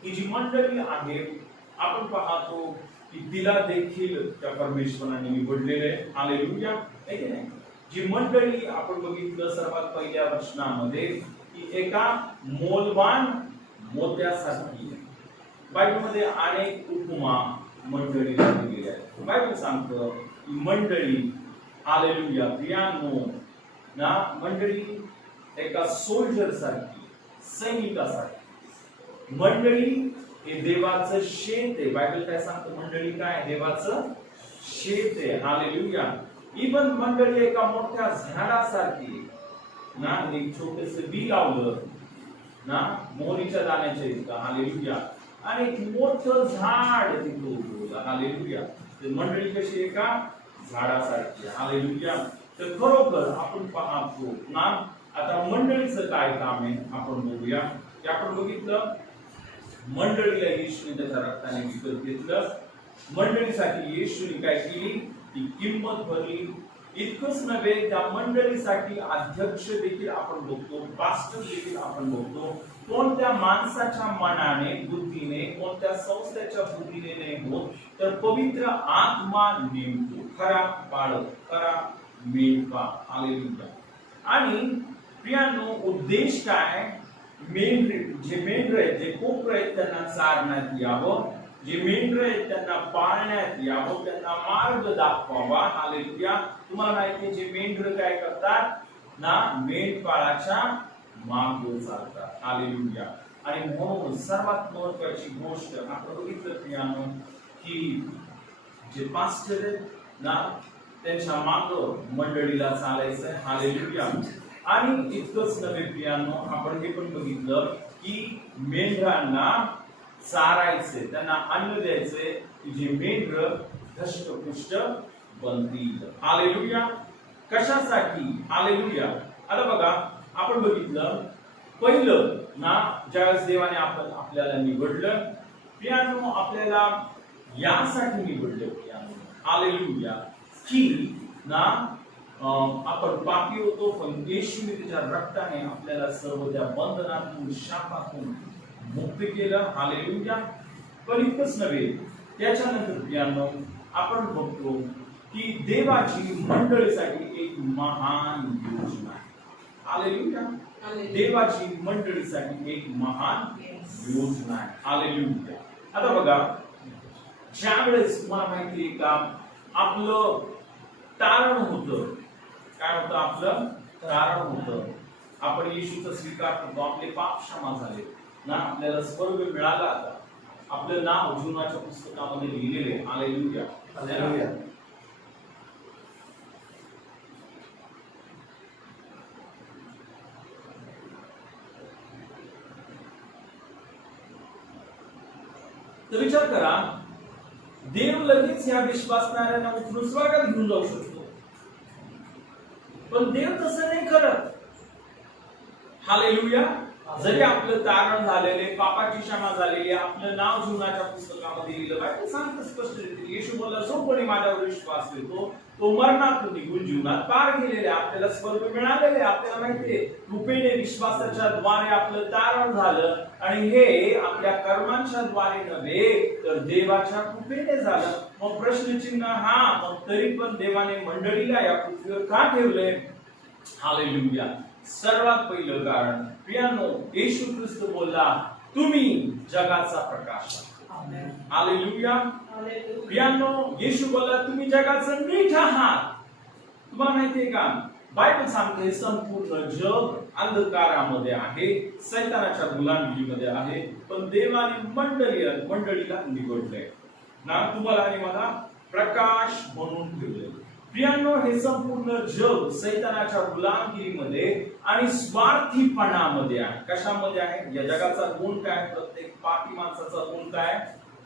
ही जी मंडळी आहे आपण पाहतो की तिला देखील त्या परमेश्वराने निवडलेले. हालेलुया. आहे की नाही? जी मंडळी आपण बघितलं सर्वात पहिल्या वचनामध्ये की एका मौल्यवान मोत्यासारखी. बायबलमध्ये अनेक उपमा मंडळीला दिलेल्या आहेत. बायबल सांगतं की मंडळी, हालेलुया प्रियांनो ना, मंडळी एका सोल्जर सारखी, सैनिकासारखी. मंडळी हे देवाचं शेत आहे. बायबल काय सांगतं मंडळी? काय देवाचं शेत आहे. हालेलुया. इवन मंडळी एका मोठ्या झाडासारखी ना, एक छोटस बी लावलं ना मोहरीच्या दाण्याच्या इतकं. हालेलुया. आणि एक मोठं झाड तिथं उगवलं. हालेलुया. तर मंडळी कशी एका झाडासारखी. हालेलुया. तर खरोखर आपण पाहतो ना, आता मंडळीचं काय काम आहे आपण बघूया. की आपण बघितलं मंडळीला येशूने त्याच्या रक्ताने विकत घेतलं. मंडळीसाठी येशूने काय केली? ती किंमत भरली. इतकंच नव्हे, त्या मंडळीसाठी अध्यक्ष देखील आपण बघतो, पास्टर देखील आपण बघतो. कोणत्या माणसाच्या मनाने, बुद्धीने, कोणत्या संस्थेच्या बुद्धीने नाही होत, तर पवित्र आत्मा नेमतो. खरा बाळक, खरा मेंढपा. हालेलुया. आणि प्रियांनो, उद्देश काय? जे मेंढर आहेत, जे कोकर आहेत, त्यांना चारण्यात यावं. जे मेंढर आहेत त्यांना पाळण्यात यावं, त्यांना मार्ग दाखवावा. हालेलुया. तुम्हाला माहिती आहे, जे मेंढर काय करतात ना, मेंढपाळाच्या मागे चालतात. हालेलुया. आणि म्हणून सर्वात महत्वाची गोष्ट आपण बघितलं प्रियांनो, की जे पास्टर आहेत ना, त्यांच्या मागे मंडळीला चालायचंय. हालेलुया. आणि इतकंच नव्हे प्रियांनो, आपण हे पण बघितलं की मेंढरांना चारायचे, त्यांना अन्न द्यायचे, की जे मेंढर धष्टपुष्ट बनतील. हालेलुया. कशासाठी? हालेलुया. आता बघा, आपण बघितलं पहिलं ना, ज्यावेळेस देवाने आपल्याला निवडलं प्रियांनो, आपल्याला यासाठी निवडलं प्रियांनो. हालेलुया. की ना आपण पापी होतो, पण येशूने त्याच्या रक्ताने आपल्याला सर्व त्या बंधनातून, शापातून मुक्त केलं. हालेलुया. पण इतकंच नव्हे, त्याच्यानंतर प्रियांनो आपण बघतो की देवाची मंडळीसाठी एक महान योजना आहे. हालेलुया. देवाची मंडळीसाठी एक महान योजना आहे. हालेलुया. आता बघा, ज्यावेळेस तुम्हाला माहिती आहे का, आपलं तारण होतं. काय होतं? आपलं तारण होतं. आपण येशूचा स्वीकार करतो, आपले पाप क्षमा झाले ना, आपल्याला स्वर्ग मिळाला. आता आपलं नाव जीवनाच्या पुस्तकामध्ये लिहिलेले. हालेलुया. हालेलुया. तर विचार करा, देव लगेच या विश्वासणाऱ्यांना उचलून स्वर्गात घेऊन जाऊ शकतो, पण देव तसं नाही करत. हालेलुया. जरी आपलं तारण झालेले, पापाची क्षमा झालेली, आपलं नाव जीवनाच्या पुस्तकामध्ये लिहिलं, बायबल सांगतं स्पष्ट रीतीने, येशू बोलला, जो कोणी माझ्यावर विश्वास ठेवतो तो मरणातून निघून जीवनात पार गेलेले, आपल्याला स्वर्ग मिळालेले. आपल्याला माहितीये, कृपेने विश्वासाच्या द्वारे आपलं तारण झालं. आणि हे आपल्या कर्मांच्या द्वारे नव्हे, तर देवाच्या कृपेने झालं. मग प्रश्नचिन्ह हा, मग तरी पण देवाने मंडळीला या पृथ्वीवर का ठेवलंय? हालेलुया. सर्वात पहिलं कारण प्रियांनो, येशू ख्रिस्त बोलला, तुम्ही जगाचा प्रकाश आहात. हालेलुया. प्रियांनो, येशू बोलला, तुम्ही जगाचं मीठ आहात. तुम्हाला माहितीये का, बायबल सांगते संपूर्ण जग अंधकारामध्ये आहे, सैतानाच्या गुलामीमध्ये आहे, पण देवाने मंडळीला निवडलंय ना, तुम्हाला आणि मला प्रकाश म्हणून ठेवलंय. प्रियांनो, हे संपूर्ण जग सैतानाच्या गुलामगिरीमध्ये आणि स्वार्थीपणामध्ये आहे. कशामध्ये आहे? या जगाचा गुण काय? प्रत्येक पापी माणसाचा गुण काय?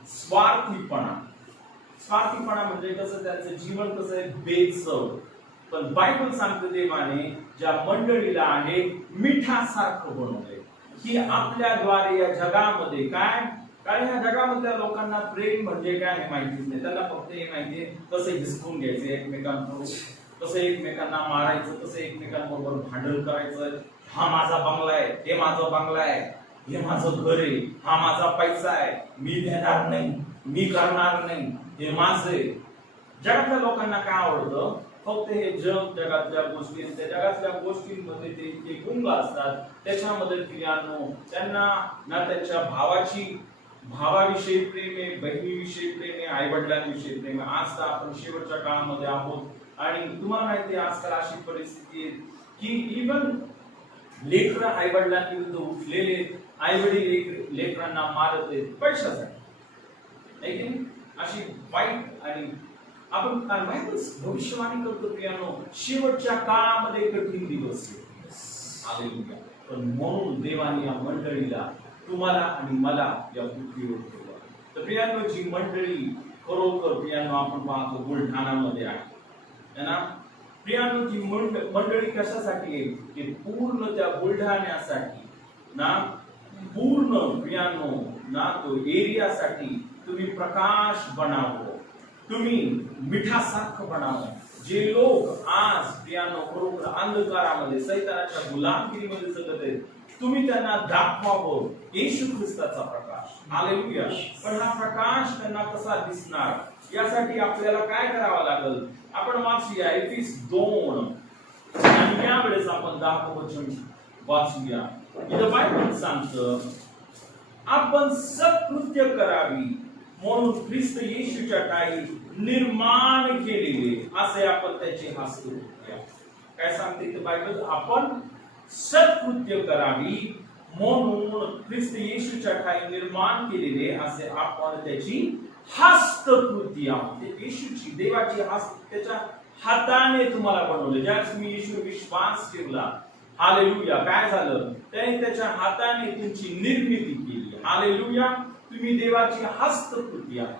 स्वार्थीपणा. स्वार्थीपणा म्हणजे कसं? त्यांचं जीवन कसं आहे? बेचव. पण बायबल सांगते देवाने ज्या मंडळीला आहे मिठासारखं बनवलंय, की आपल्याद्वारे या जगामध्ये काय काय ह्या जगामधल्या लोकांना प्रेम म्हणजे काय हे माहितीच नाही. त्यांना फक्त हे माहितीये कसं हिसकून घ्यायचं एकमेकांकडून, कसं एकमेकांना मारायचं, कसं एकमेकांबरोबर भांडण करायचं. हा माझा बंगला आहे, हे माझा बंगला आहे, हे माझं घर आहे, हा माझा पैसा आहे, मी देणार नाही, मी करणार नाही, हे माझे. जगातल्या लोकांना काय आवडतं? फक्त हे जग, जगातल्या गोष्टी, त्या जगातल्या गोष्टींमध्ये ते इतके गुंग असतात. त्याच्यामध्ये त्यांना ना त्यांच्या भावाविषयी प्रेम आहे, बहिणीविषयी प्रेम आहे, आई वडिलांविषयी प्रेम आहे. आज तर आपण शेवटच्या काळामध्ये आहोत आणि तुम्हाला माहिती आहे आजकाल अशी परिस्थिती आहे की इव्हन लेकरं आई वडिलांविरुद्ध उठलेले, आई वडील लेकरांना मारत आहेत पैशासाठी, नाही की नाही? अशी वाईट आणि आपण माहितच भविष्यवाणी करतो प्रियानो, शेवटच्या काळामध्ये कठीण दिवस येतील. हालेलुया. पण म्हणून देवाने या मंडळीला, तुम्हाला आणि मला या पृथ्वीवर ठेवलं. तर प्रियानो, जी मंडळी खरोखर प्रियानो आपण पाहतो बुलढाणामध्ये आहे ना, प्रियानो ती मंडळी कशासाठी आहे की पूर्ण त्या बुलढाण्यासाठी ना, पूर्ण प्रियानो ना तो एरियासाठी तुम्ही प्रकाश बनावं, तुम्ही मिठासारखं बनावं. जे लोक आज प्रियानो खरोखर अंधकारामध्ये सैतानाच्या गुलामगिरीमध्ये जगत आहेत, तुम्ही त्यांना दाखवावं येशू ख्रिस्ताचा प्रकाश. हालेलुया. पण हा प्रकाश त्यांना कसा दिसणार, यासाठी आपल्याला काय करावं लागेल? आपण वाचूया एफिस 2 आणि यावेळेस आपण 10 वचन वाचूया. इथं बायबल सांगतं, आपण सत्कृत्य करावी म्हणून ख्रिस्त येशूच्या ठायी निर्माण केलेले असे आपण त्याचे हस्त करूया. काय सांगते इथं बायबल? आपण सत्कृत्य करावी म्हणून ख्रिस्त येशूच्या ठायी निर्माण केलेले असे आपण त्याची हस्तकृती आहोत. ते येशूची, देवाची हस्त, त्याच्या हाताने तुम्हाला बनवले. ज्यावेळेस तुम्ही येशूवर विश्वास ठेवला, हालेलुया, काय झालं? त्याने त्याच्या हाताने तुमची निर्मिती केली. हालेलुया. तुम्ही देवाची हस्तकृती आहात.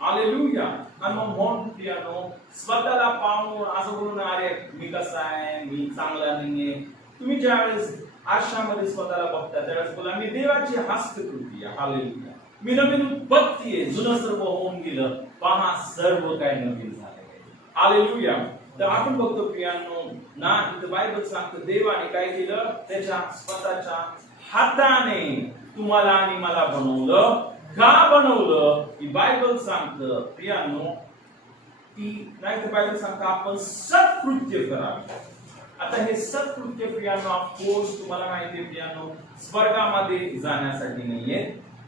हालेलुया. आणि मग म्हणून प्रियानो, स्वतःला पाहून असं बोलून अरे मी कसा आहे, मी चांगला नाहीये. तुम्ही ज्यावेळेस आरशामध्ये स्वतःला बघता त्यावेळेस बोला, मी देवाची हस्तकृती आहे. हालेलुया. मी नवीन उत्पत्ती आहे, जुनं सर्व होऊन गेलं, पहा सर्व काय नवीन झाले. हालेलुया. तर आपण बघतो प्रियानो ना, इथं बायबल सांगतं देवाने काय केलं? त्याच्या स्वतःच्या हाताने तुम्हाला आणि मला बनवलं. का बनवलं? ही बायबल सांगतं प्रियानो, की नाही तर बायबल सांगतं आपण सत्कृत्य करावे. आता हे सत्कृत्य प्रियानो ऑफकोर्स तुम्हाला माहिती आहे प्रियानो, स्वर्गामध्ये जाण्यासाठी नाहीये.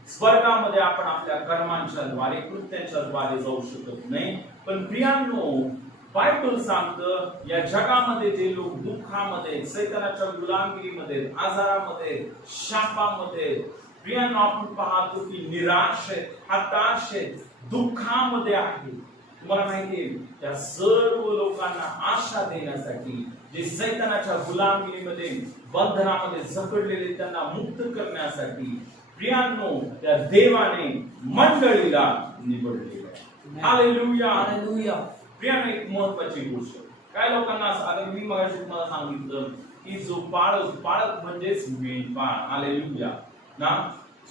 स्वर्गामध्ये आपण आपल्या कर्मांच्या द्वारे, कृत्यांच्या द्वारे जाऊ शकत नाही. पण प्रियानो, बायबल सांगतं या जगामध्ये जे लोक दुःखामध्ये, सैतानाच्या गुलामगिरीमध्ये, आजारामध्ये, शापामध्ये, प्रियानो आपण पाहतो की निराश आहेत, हताश आहेत, दुःखामध्ये आहेत. तुम्हाला माहितीये त्या सर्व लोकांना आशा देण्यासाठी, जे सैतानाच्या गुलामगिरीमध्ये, बंधनामध्ये जखडलेले त्यांना मुक्त करण्यासाठी प्रियानो त्या देवाने मंडळीला निवडलेलं आहे. हालेलुया. हालेलुया. प्रियानो, एक महत्वाची गोष्ट, काय लोकांना आता मी मगाशी तुम्हाला सांगितलं की जो पाळक म्हणजेच मेंढपाळ. हालेलुया ना,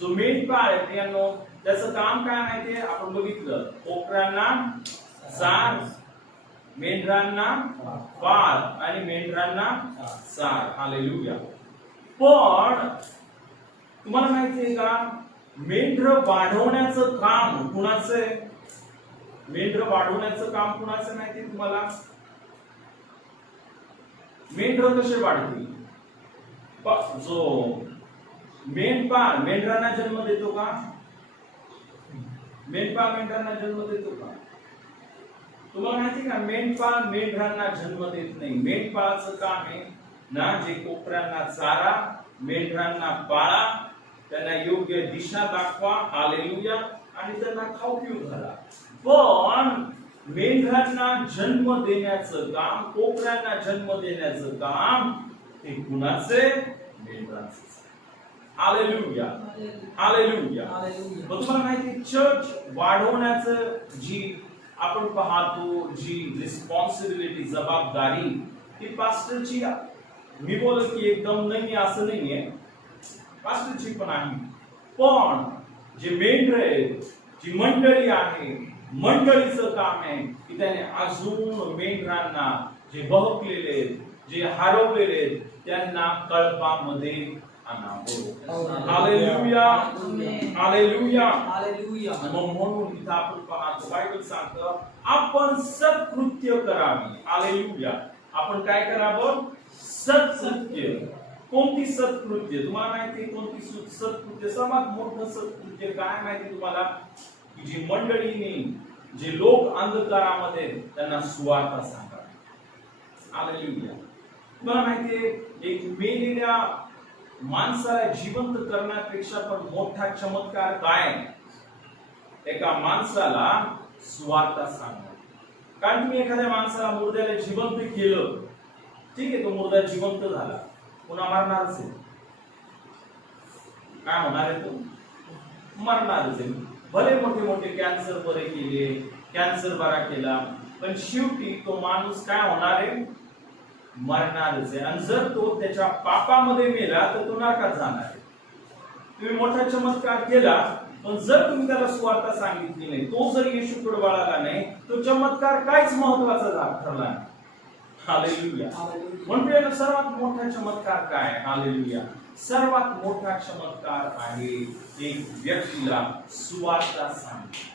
जो मेंढपाळ आहे प्रियानो, त्याचं काम काय माहितीये? आपण बघितलं, कोकरांना चार, मेंढरांना पाळ आणि मेंढरांना चार. हालेलुया. पण तुम्हाला माहितीये का, मेंढर वाढवण्याचं काम कुणाचं आहे? मेंढर वाढवण्याचं काम कुणाचं माहिती तुम्हाला? मेंढर कसे वाढतील? जो मेंढपाळ मेंढरांना जन्म देतो का? मेंढपाळ मेंढरांना जन्म देतो का? तुम्हाला माहिती का, मेंढपाळ मेंढरांना जन्म देत नाही. मेंढपाळाचं काम आहे ना, जे कोकरांना चारा, मेंढरांना पाळा, त्यांना योग्य दिशा दाखवा. हालेलुया. आणि त्यांना खाऊ पिऊ घाला. पण मेंढरांना जन्म देण्याचं काम, कोकरांना जन्म देण्याचं काम हे कुणाचे? मेंढरांचे. हालेलुया. हालेलुया. पण तुम्हाला माहिती, चर्च वाढवण्याचं जी आपण पाहतो, जी रिस्पॉन्सिबिलिटी, जबाबदारी, ती पास्टरची. मी बोलत की एकदम नाही असं नाहीये, पास्टरची पण आहे. पण जे मेंढर आहेत, जी मंडळी आहे, मंडळीचं काम आहे की त्याने अजून मेंढरांना, जे बहकलेले, जे हरवलेले, त्यांना कळपामध्ये आणावं. हालेलुया. हालेलुया. हालेलुया. म्हणून इथं आपण पाहतो, बायबल सांगतं आपण सत्कृत्य करावी. हालेलुया. आपण काय करावं? सत्कृत्य. कोणती सत्कृत्य? तुम्हाला माहिती कोणती सत्कृत्य? सर्वात मोठं सत्कृत्य काय माहिती तुम्हाला? की जी मंडळीने, जे लोक अंधकारामध्ये, त्यांना सुवार्ता सांगा. हालेलुया. तुम्हाला माहितीये एक मेलेल्या माणसाला जिवंत करण्यापेक्षा पण मोठा चमत्कार काय? एका माणसाला सुवार्ता सांगणं. कारण तुम्ही एखाद्या माणसाला मुर्द्याला जिवंत केलं, ठीक आहे, तो मुर्दा जिवंत झाला, पुन्हा मरणारच आहे. काय होणार आहे? तो मरणारच आहे. भले मोठे मोठे कॅन्सर बरे केले, कॅन्सर बरा केला, पण शेवटी तो माणूस काय होणार आहे? मरणारच आहे. आणि जर तो त्याच्या पापामध्ये मेला तर तो नरकात जाणार आहे. तुम्ही मोठा चमत्कार केला, पण जर तुम्ही त्याला सुवार्ता सांगितली नाही, तो जर येशूकडे वळाला नाही, तो चमत्कार काहीच महत्वाचा ठरला नाही. हालेलुया. म्हणजे सर्वात मोठा चमत्कार काय? हालेलुया. सर्वात मोठा चमत्कार आहे एक व्यक्तीला सुवार्ता सांगणे.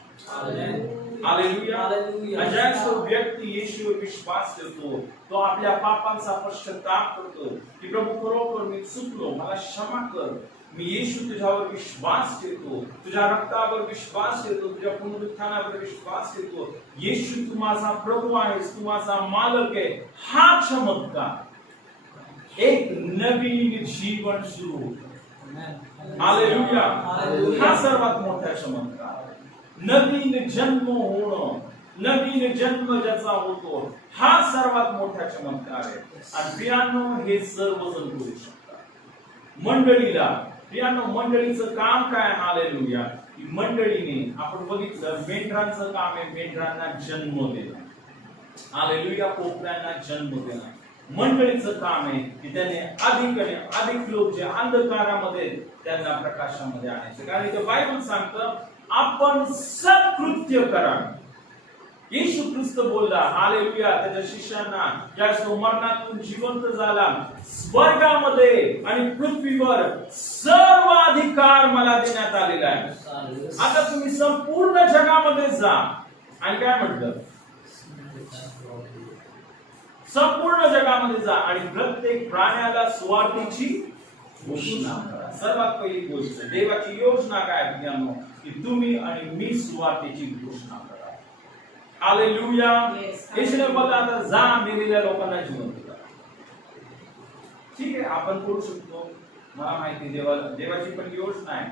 हालेलुया. आणि ज्यावेळेस तो व्यक्ती येशूवर विश्वास ठेवतो, तो आपल्या पापांचा पश्चाताप करतो की प्रभू खरोखर मी चुकलो, मला क्षमा कर. मी येशू तुझ्यावर विश्वास ठेवतो, तुझ्या रक्तावर विश्वास ठेवतो, तुझ्या पुनरुत्थानावर विश्वास ठेवतो. येशू तू माझा प्रभू आहेस, तू माझा मालक आहे. हा चमत्कार एक नवीन जीवन सुरू होतं. हालेलुया. हा सर्वात मोठा चमत्कार. नवीन जन्म होणं, नवीन जन्म ज्याचा होतो, हा सर्वात मोठा चमत्कार आहे. आणि प्रियांनो, हे सर्वजण करू शकतात. मंडळीचं काम काय? हालेलुया. मंडळीने आपण बघितलं, मेंढरांचं काम आहे मेंढरांना जन्म देणं. हालेलुया. कोपऱ्यांना जन्म देणं मंडळीचं काम आहे की त्याने अधिक लोक जे अंधकारामध्ये त्यांना प्रकाशामध्ये आणायचे. कारण इथे बायबल सांगतं, आपण सत्कृत्य करावे. येशू ख्रिस्त बोलला, हालेलुया, त्याच्या शिष्यांना, ज्यावेळेस तो मरणातून जिवंत झाला, स्वर्गामध्ये आणि पृथ्वीवर सर्व अधिकार मला देण्यात आलेला आहे. आता तुम्ही संपूर्ण जगामध्ये जा. आणि काय म्हटलं? संपूर्ण जगामध्ये जा आणि प्रत्येक प्राण्याला सुवार्तेची घोषणा करा. सर्वात पहिली गोष्ट, देवाची योजना काय आहे की तुम्ही आणि मी सुवार्तेची घोषणा करा. हालेलुया. येशूने बोलला, आता जा, मेलेल्या लोकांना जिवंत करा. ठीक आहे, आपण करू शकतो. मला माहिती, देवाची पण योजना आहे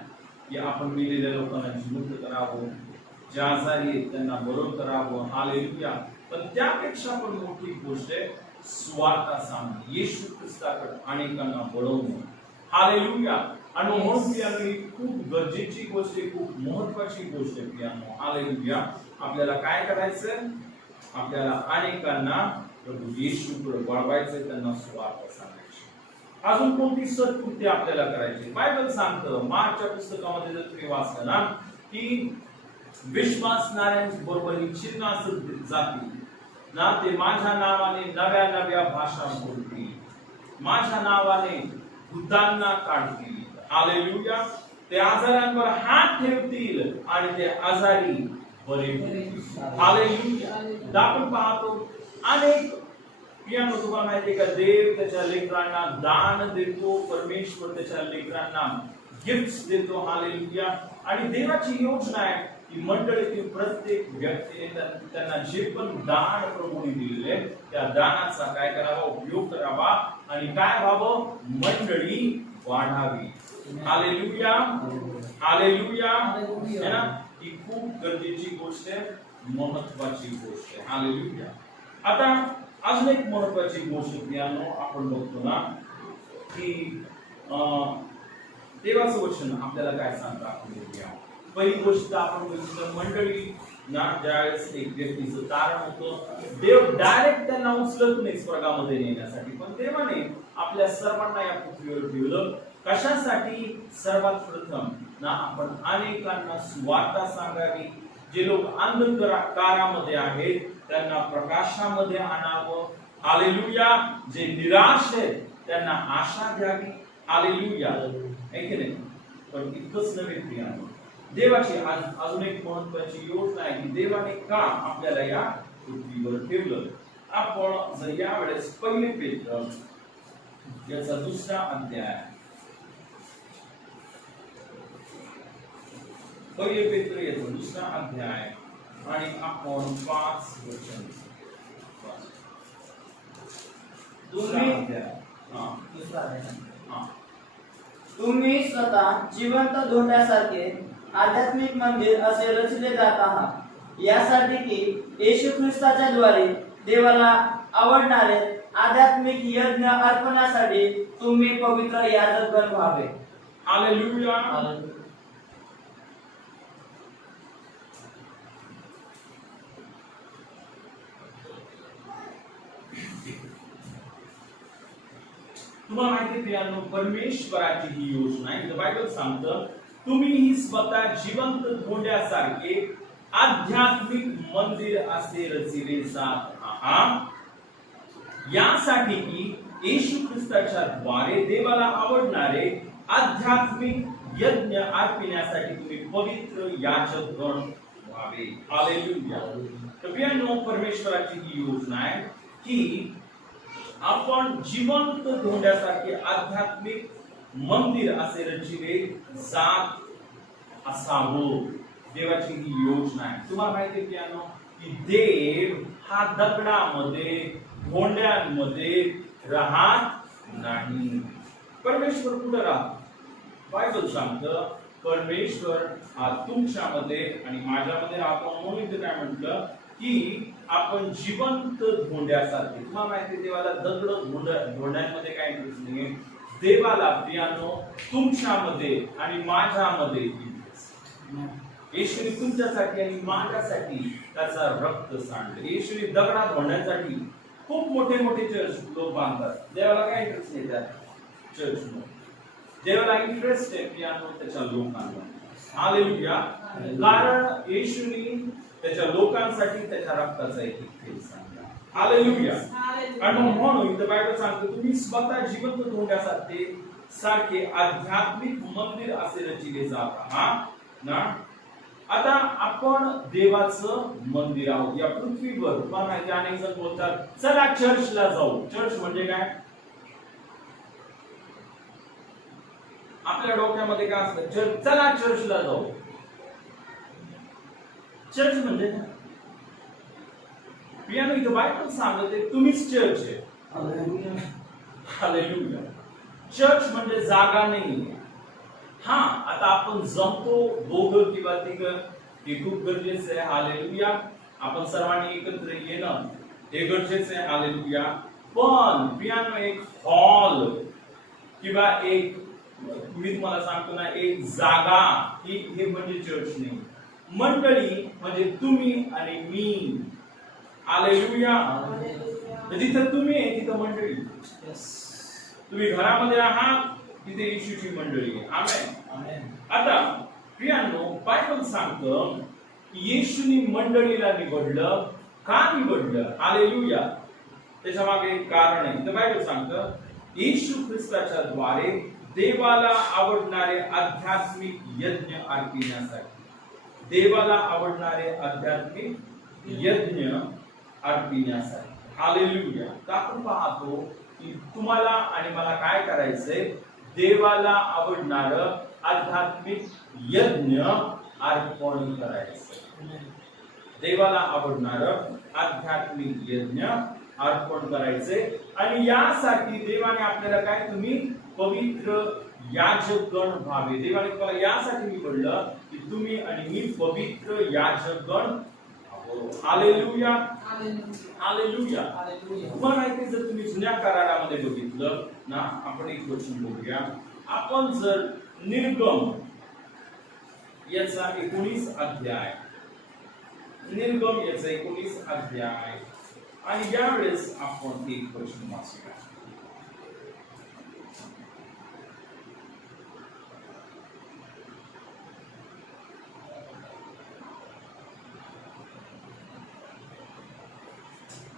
की आपण मेलेल्या लोकांना जिवंत करावं, जे आजारी आहेत त्यांना बरं करावं. हालेलुया. पण त्यापेक्षा पण मोठी गोष्ट आहे सुवार्ता सांगणं, येशू ख्रिस्ताकडे अनेकांना बोलवणं. हालेलुया. आणि म्हणून प्रियांनो, ही खूप गरजेची गोष्ट आहे, खूप महत्वाची गोष्ट आहे प्रियांनो. हालेलुया. आपल्याला काय करायचं? आपल्याला अनेकांना प्रभू येशूकडे वळवायचं, त्यांना सुवार्ता सांगायची. अजून कोणती सत्कृत्य आपल्याला करायची? बायबल सांगतं, मार्कच्या पुस्तकामध्ये जर तुम्ही वाचलं ना, की विश्वासणाऱ्यांबरोबर ही चिन्ह असत जातील ना, ते माझ्या नावाने नव्या नव्या भाषा बोलतील, माझ्या नावाने भूतांना काढतील. हालेलुया. ते आजारांवर हात ठेवतील आणि ते आजारी बरे होतील. हालेलुया. आपण पाहतो अनेक प्रियांनो, तुम्हाला माहिती आहे का, देव त्याच्या लेकरांना दान देतो, परमेश्वर त्याच्या लेकरांना गिफ्ट्स देतो. हालेलुया. आणि देवाची योजना आहे की मंडळीतील प्रत्येक व्यक्तीने त्यांना जे पण दान प्रभूने दिलेले, त्या दानाचा काय करावा? उपयोग करावा. आणि काय व्हावं? मंडळी वाढावी. हालेलुया. हालेलुया. है ना? ही खूप गरजेची गोष्ट आहे, महत्वाची गोष्ट आहे. हालेलुया. आता अजून एक महत्वाची गोष्ट प्रियांनो, आपण बघतो ना की देवाचं वचन आपल्याला काय सांगतं. आपण पहिली गोष्ट आपण बघितलं, मंडळी ना, ज्यावेळेस एक व्यक्तीचं तारण होतं, देव डायरेक्ट त्यांना उचलत नाही स्वर्गामध्ये नेण्यासाठी, पण देवाने आपल्या सर्वांना या पृथ्वीवर ठेवलं. कशासाठी? सर्वात प्रथम ना, आपण अनेकांना सुवार्ता सांगावी. जे लोक अंधकारामध्ये आहेत त्यांना प्रकाशामध्ये आणावं. हालेलुया. जे निराश आहेत त्यांना आशा द्यावी. हालेलुया. आहे की नाही? पण इतकंच नव्हे प्रियांनो, देवाची अजून एक महत्वाची योजना आहे की देवाने का आपल्याला या पृथ्वीवर ठेवलं. आपण जर यावेळेस पहिले पेत्र याचा 2रा अध्याय, पहिले पेत्र याचा 2रा अध्याय आणि आपण 5 वचन, 2रा अध्याय हा दुसरा अध्याय. हा तुम्ही स्वतः जिवंत धोंड्यासारखे आध्यात्मिक मंदिर असे रचले जात आहात, यासाठी की येशू ख्रिस्ताच्या द्वारे देवाला आवडणारे आध्यात्मिक यज्ञ अर्पणासाठी तुम्ही पवित्र याजकगण व्हावे. हालेलुया. तुम्हाला माहिती प्रियांनो, परमेश्वराची ही योजना आहे. बायबल सांगतं तुम्हीही स्वतः जिवंत धोंड्यासारखे आध्यात्मिक मंदिर असे रचिले जात आहात, यासाठी की येशू ख्रिस्ताच्या द्वारे देवाला आवडणारे आध्यात्मिक यज्ञ अर्पण्यासाठी तुम्ही पवित्र याजकगण व्हावे. हालेलुया. तर प्रियांनो, परमेश्वराची ही योजना आहे की आपण जिवंत धोंड्यासारखे आध्यात्मिक मंदिर असे रचिले जात असावं. देवाची ही योजना आहे. तुम्हाला माहिती आहे प्रियांनो की देव हा दगडामध्ये धोंड्यांमध्ये राहत नाही. परमेश्वर कुठं राहतो? बायबल सांगतं परमेश्वर हा तुमच्यामध्ये आणि माझ्यामध्ये राहतो. म्हणून इथे काय म्हटलं की आपण जिवंत धोंड्यासारखे. तुम्हाला माहिती देवाला दगड धोंड्यांमध्ये काय इंटरेस्ट नाही. देवाला प्रियांनो तुमच्यामध्ये आणि माझ्यामध्ये येशूने तुमच्यासाठी आणि माझ्यासाठी त्याचा रक्त सांडले. येशूने दगडा धोंड्यासाठी खूप मोठे मोठे चर्च लोक बांधतात. देवाला काय इंटरेस्ट नाही त्या चर्च मध्ये. देवाला इंटरेस्ट आहे प्रियांनो त्याच्या लोकांना. हालेलुया. कारण येशूने त्याच्या लोकांसाठी त्याच्या रक्ताचा एक थेंब सांडला. हालेलुया. आणि म्हणून इथं बायबल सांगतो तुम्ही स्वतः जिवंत धोंड्यासारखे आध्यात्मिक मंदिर असे रचिले जात आहात ना. आता आपण देवाचं मंदिर आहोत या पृथ्वीवर. तुम्हाला माहिती अनेक जण बोलतात चला चर्चला जाऊ. चर्च म्हणजे काय? आपल्या डोक्यामध्ये काय असतं? चर्च. चला चर्चला जाऊ. चर्च म्हणजे काय? प्रियांनो, इथं बायबल सांगते तुम्हीच चर्च आहे. हालेलुया. चर्च म्हणजे जागा नाही. हा, आता आपण जमतो दोघं किंवा तिघं हे खूप गरजेचं आहे. हालेलुया. आपण सर्वांनी एकत्र येणं हे गरजेचं आहे. हालेलुया. पण प्रियांनो, एक हॉल किंवा एक मी तुम्हाला सांगतो ना एक जागा ही हे म्हणजे चर्च नाही. मंडळी म्हणजे तुम्ही आणि मी. हालेलुया. जिथं तुम्ही आहे तिथं मंडळी. तुम्ही घरामध्ये आहात तिथे येशूची मंडळी आहे. आमेन. आता प्रियांनो, बायबल सांगतं येशूनी मंडळीला निवडलं. का निवडलं? हालेलुया. त्याच्या मागे एक कारण आहे. तर बायबल सांगतं येशू ख्रिस्ताच्या द्वारे देवाला आवडणारे आध्यात्मिक यज्ञ अर्पण्यासाठी. देवाला आवडणारे आध्यात्मिक यज्ञ अर्पण्यासाठी. हालेलुया. तर आपण पाहतो की तुम्हाला आणि मला काय करायचंय? देवाला आवडणार आध्यात्मिक यज्ञ अर्पण करायचं. देवाला आवडणार आध्यात्मिक यज्ञ अर्पण करायचे. आणि यासाठी देवाने आपल्याला काय तुम्ही पवित्र याजकगण व्हावे. देवाने तुम्हाला यासाठी निवडलं की तुम्ही आणि मी पवित्र याजकगण. हालेलुया. हालेलुया. तुम्हाला माहिती जर तुम्ही जुन्या करारामध्ये बघितलं ना, आपण एक वचन बघूया. आपण जर निर्गम याचा 19 अध्याय, निर्गम याचा 19 अध्याय आणि यावेळेस आपण एक वचन वाचूया.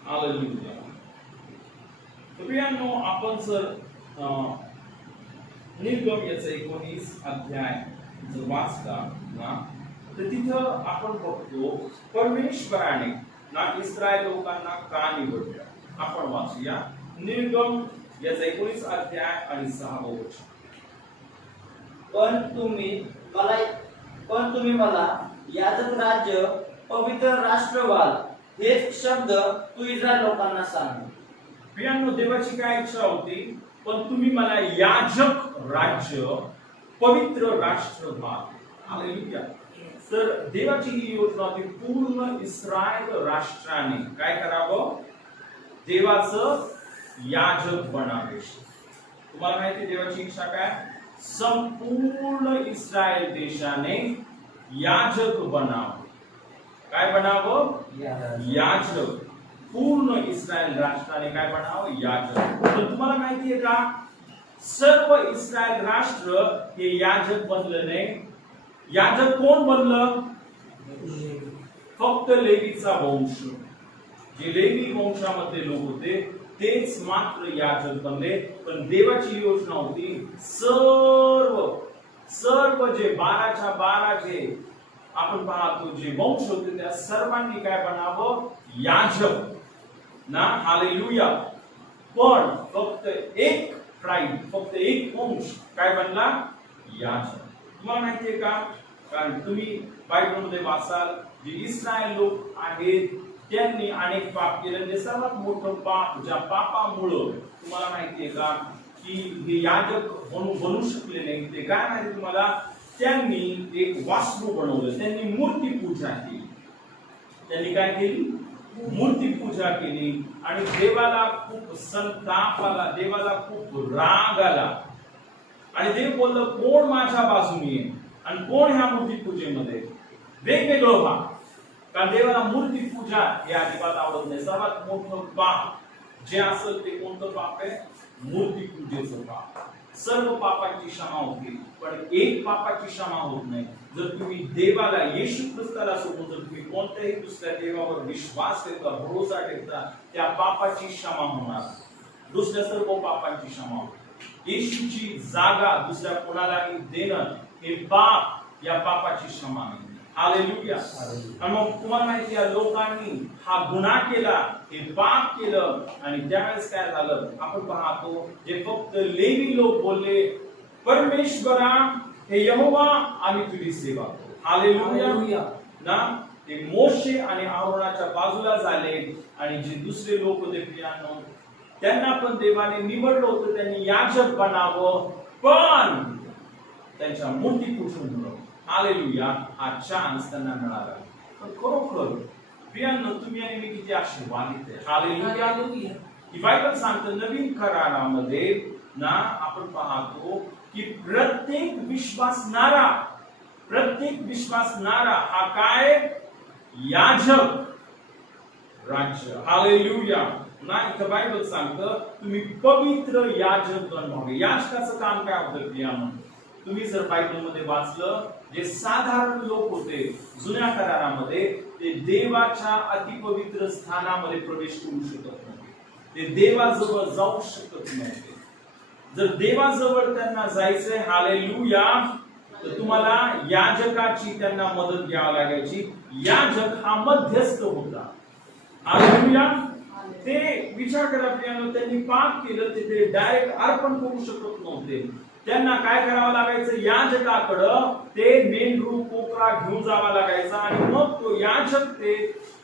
हालेलुया. प्रियांनो, आपण जर निर्गम याचा 19 अध्याय जर वाचला ना, तर तिथं आपण बघतो परमेश्वराने ना इस्रायल लोकांना का निवडलं. आपण वाचूया निर्गम याचा 19 अध्याय आणि 6 वचन. पण तुम्ही मला याजक राज्य पवित्र राष्ट्र व्हाल, हेच शब्द तू इस्रायल लोकांना सांग. प्रियांनो, देवाची काय इच्छा होती? पण तुम्ही मला याजक राज्य, पवित्र राष्ट्र व्हा. हालेलुया. तर देवाची ही योजना होती, पूर्ण इस्रायल राष्ट्राने काय करावं? देवाचं याजक बनावे. तुम्हाला माहिती देवाची इच्छा काय? संपूर्ण इस्रायल देशाने याजक बनावं. काय बनावं? याजक. पूर्ण इस्रायल राष्ट्राने काय बनावं? याजक. तर तुम्हाला माहिती आहे का, सर्व इस्रायल राष्ट्र हे याजक बनलं नाही. याजक कोण बनलं? फक्त लेवीचा वंश. जे लेवी वंशामध्ये लोक होते तेच मात्र याजक बनले. पण देवाची योजना होती, सर्व जे 12च्या 12 जे आपण पाहतो जे वंश होते त्या सर्वांनी काय बनावं? याजक ना. हालेलुया. पण फक्त एक ट्राइब, फक्त एक वंश काय बनला? याजक. तुम्हाला माहितीये का, कारण तुम्ही बायबलमध्ये वाचाल, जे इस्रायल लोक आहेत त्यांनी अनेक पाप केले. जे सर्वात मोठं पाप, ज्या पापामुळं तुम्हाला माहितीये का की हे याजक बनू शकले नाही, ते काय माहिती तुम्हाला? त्यांनी एक वास्तू बनवलं, त्यांनी मूर्ती पूजा केली. त्यांनी काय केली? मूर्ती पूजा केली. आणि देवाला खूप संताप आला, देवाला खूप राग आला. आणि देव बोललं, कोण माझ्या बाजूने आहे आणि कोण ह्या मूर्ती पूजेमध्ये? वेगवेगळं व्हा. कारण देवाला मूर्ती पूजा हे अजिबात आवडत नाही. सर्वात मोठं पाप जे असेल ते कोणतं पाप आहे? मूर्ती पूजेचं पाप. सर्व पापांची क्षमा होते, पण एक पापाची क्षमा होत नाही. जर तुम्ही देवाला, येशू ख्रिस्ताला सोडून जर तुम्ही कोणत्याही दुसऱ्या देवावर विश्वास ठेवता, भरोसा ठेवता, त्या पापाची क्षमा होणार. दुसऱ्या सर्व पापांची क्षमा होते. येशूची जागा दुसऱ्या कोणालाही देणं हे पाप, या पापाची क्षमा नाही. हालेलुया. आणि मग तुम्हाला माहिती आहे, लोकांनी हा गुन्हा केला, हे पाप केलं. आणि त्यावेळेस काय झालं आपण पाहतो, जे फक्त लेवी लोक बोलले, परमेश्वरा हे यहोवा आम्ही तुझी सेवा करू. हालेलुया ना. ते मोशे आणि आरोनाच्या बाजूला झाले. आणि जे दुसरे लोक होते प्रियांनो, त्यांना पण देवाने निवडलं होतं, त्यांनी याजक बनावं, पण त्यांच्या मूर्ती पूजून. हालेलुया. हा चान्स त्यांना मिळाला. पण खरोखर प्रियांनो, तुम्ही आणि मी किती आशीर्वादित आहे. हालेलुया. ही बायबल सांगते, नवीन करारामध्ये ना आपण पाहतो की प्रत्येक विश्वासणारा हा काय? याजक राज्य. हालेलुया ना. इथं बायबल सांगतं, तुम्ही पवित्र याजक बनवावे. याजकाचं काम काय होतं प्रियांनो? तुम्ही जर बायबलमध्ये वाचलं, जे साधारण लोक होते जुन्या करारामध्ये, ते देवाच्या अतिपवित्र स्थानामध्ये प्रवेश करू शकत नव्हते. ते देवाजवळ जाऊ शकत नव्हते. जर देवाजवळ त्यांना जायचंय, हालेलुया, तर तुम्हाला याजकाची त्यांना मदत घ्यावी लागायची. याजक हा मध्यस्थ होता. हालेलुया. ते विचार करा प्रियांनो, त्यांनी पाप केलं, ते डायरेक्ट अर्पण करू शकत नव्हते. त्यांना काय करावं लागायचं? याजकाकडं ते मेंढरू कोकरा घेऊन जावा लागायचा. आणि मग तो याजक ते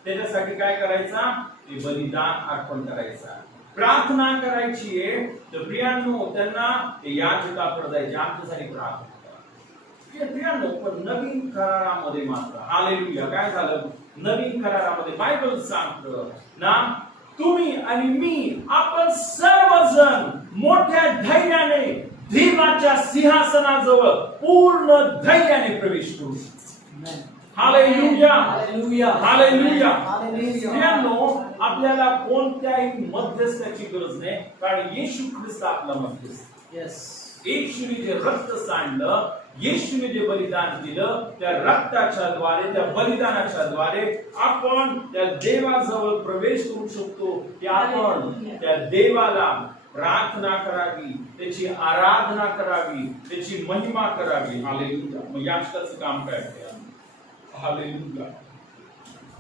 त्याच्यासाठी काय करायचा? ते बलिदान अर्पण करायचा, प्रार्थना करायची आहे. तर प्रियांनो, त्यांना ते याजकाकडे जायचे, आमच्यासाठी प्रार्थना करा. प्रियांनो, पण नवीन करारामध्ये मात्र हालेलुया काय झालं? नवीन करारामध्ये बायबल सांगतं ना, तुम्ही आणि मी, आपण सर्वजण मोठ्या धैर्याने देवाच्या सिंहासनाजवळ पूर्ण धैर्याने प्रवेश करू शकतो. हालेलुया. हालेलुया. प्रियांनो, आपल्याला कोणत्याही मध्यस्थाची गरज नाही, कारण येशू ख्रिस्त आपला मध्यस्थ. येशूने जे रक्त सांडलं, येशूने जे बलिदान केलं, त्या रक्ताच्या द्वारे, त्या बलिदानाच्या द्वारे आपण त्या देवाजवळ प्रवेश करू शकतो. की आपण त्या देवाला प्रार्थना करावी, त्याची आराधना करावी, त्याची महिमा करावी. हालेलुया. मग याजकाचं काम काय आहे? हालेलुया.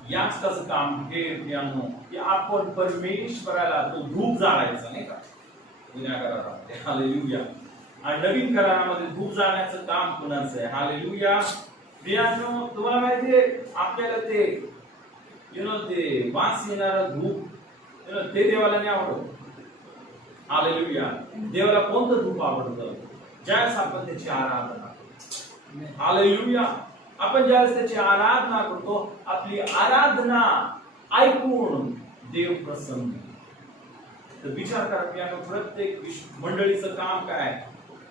याजकाचं काम हे प्रियांनो, की आपण परमेश्वराला तो धूप जाळायचा, नाही का? जुन्या करारामध्ये. हालेलुया. आणि नवीन करारामध्ये धूप जाळण्याचं काम कुणाचं आहे? हालेलुया. प्रियांनो, तुम्हाला माहितीये, आपल्याला ते ते वास येणारं धूप ते देवाला नाही आवडत. हालेलुया. देवाला कोणतं धूप आवडतं? ज्यावेळेस आपण त्याची आराधना करतो. हालेलुया. आपण ज्यावेळेस त्याची आराधना करतो, आपली आराधना ऐकून देव प्रसन्न. तर विचार करा की आपण प्रत्येक मंडळीचं काम काय?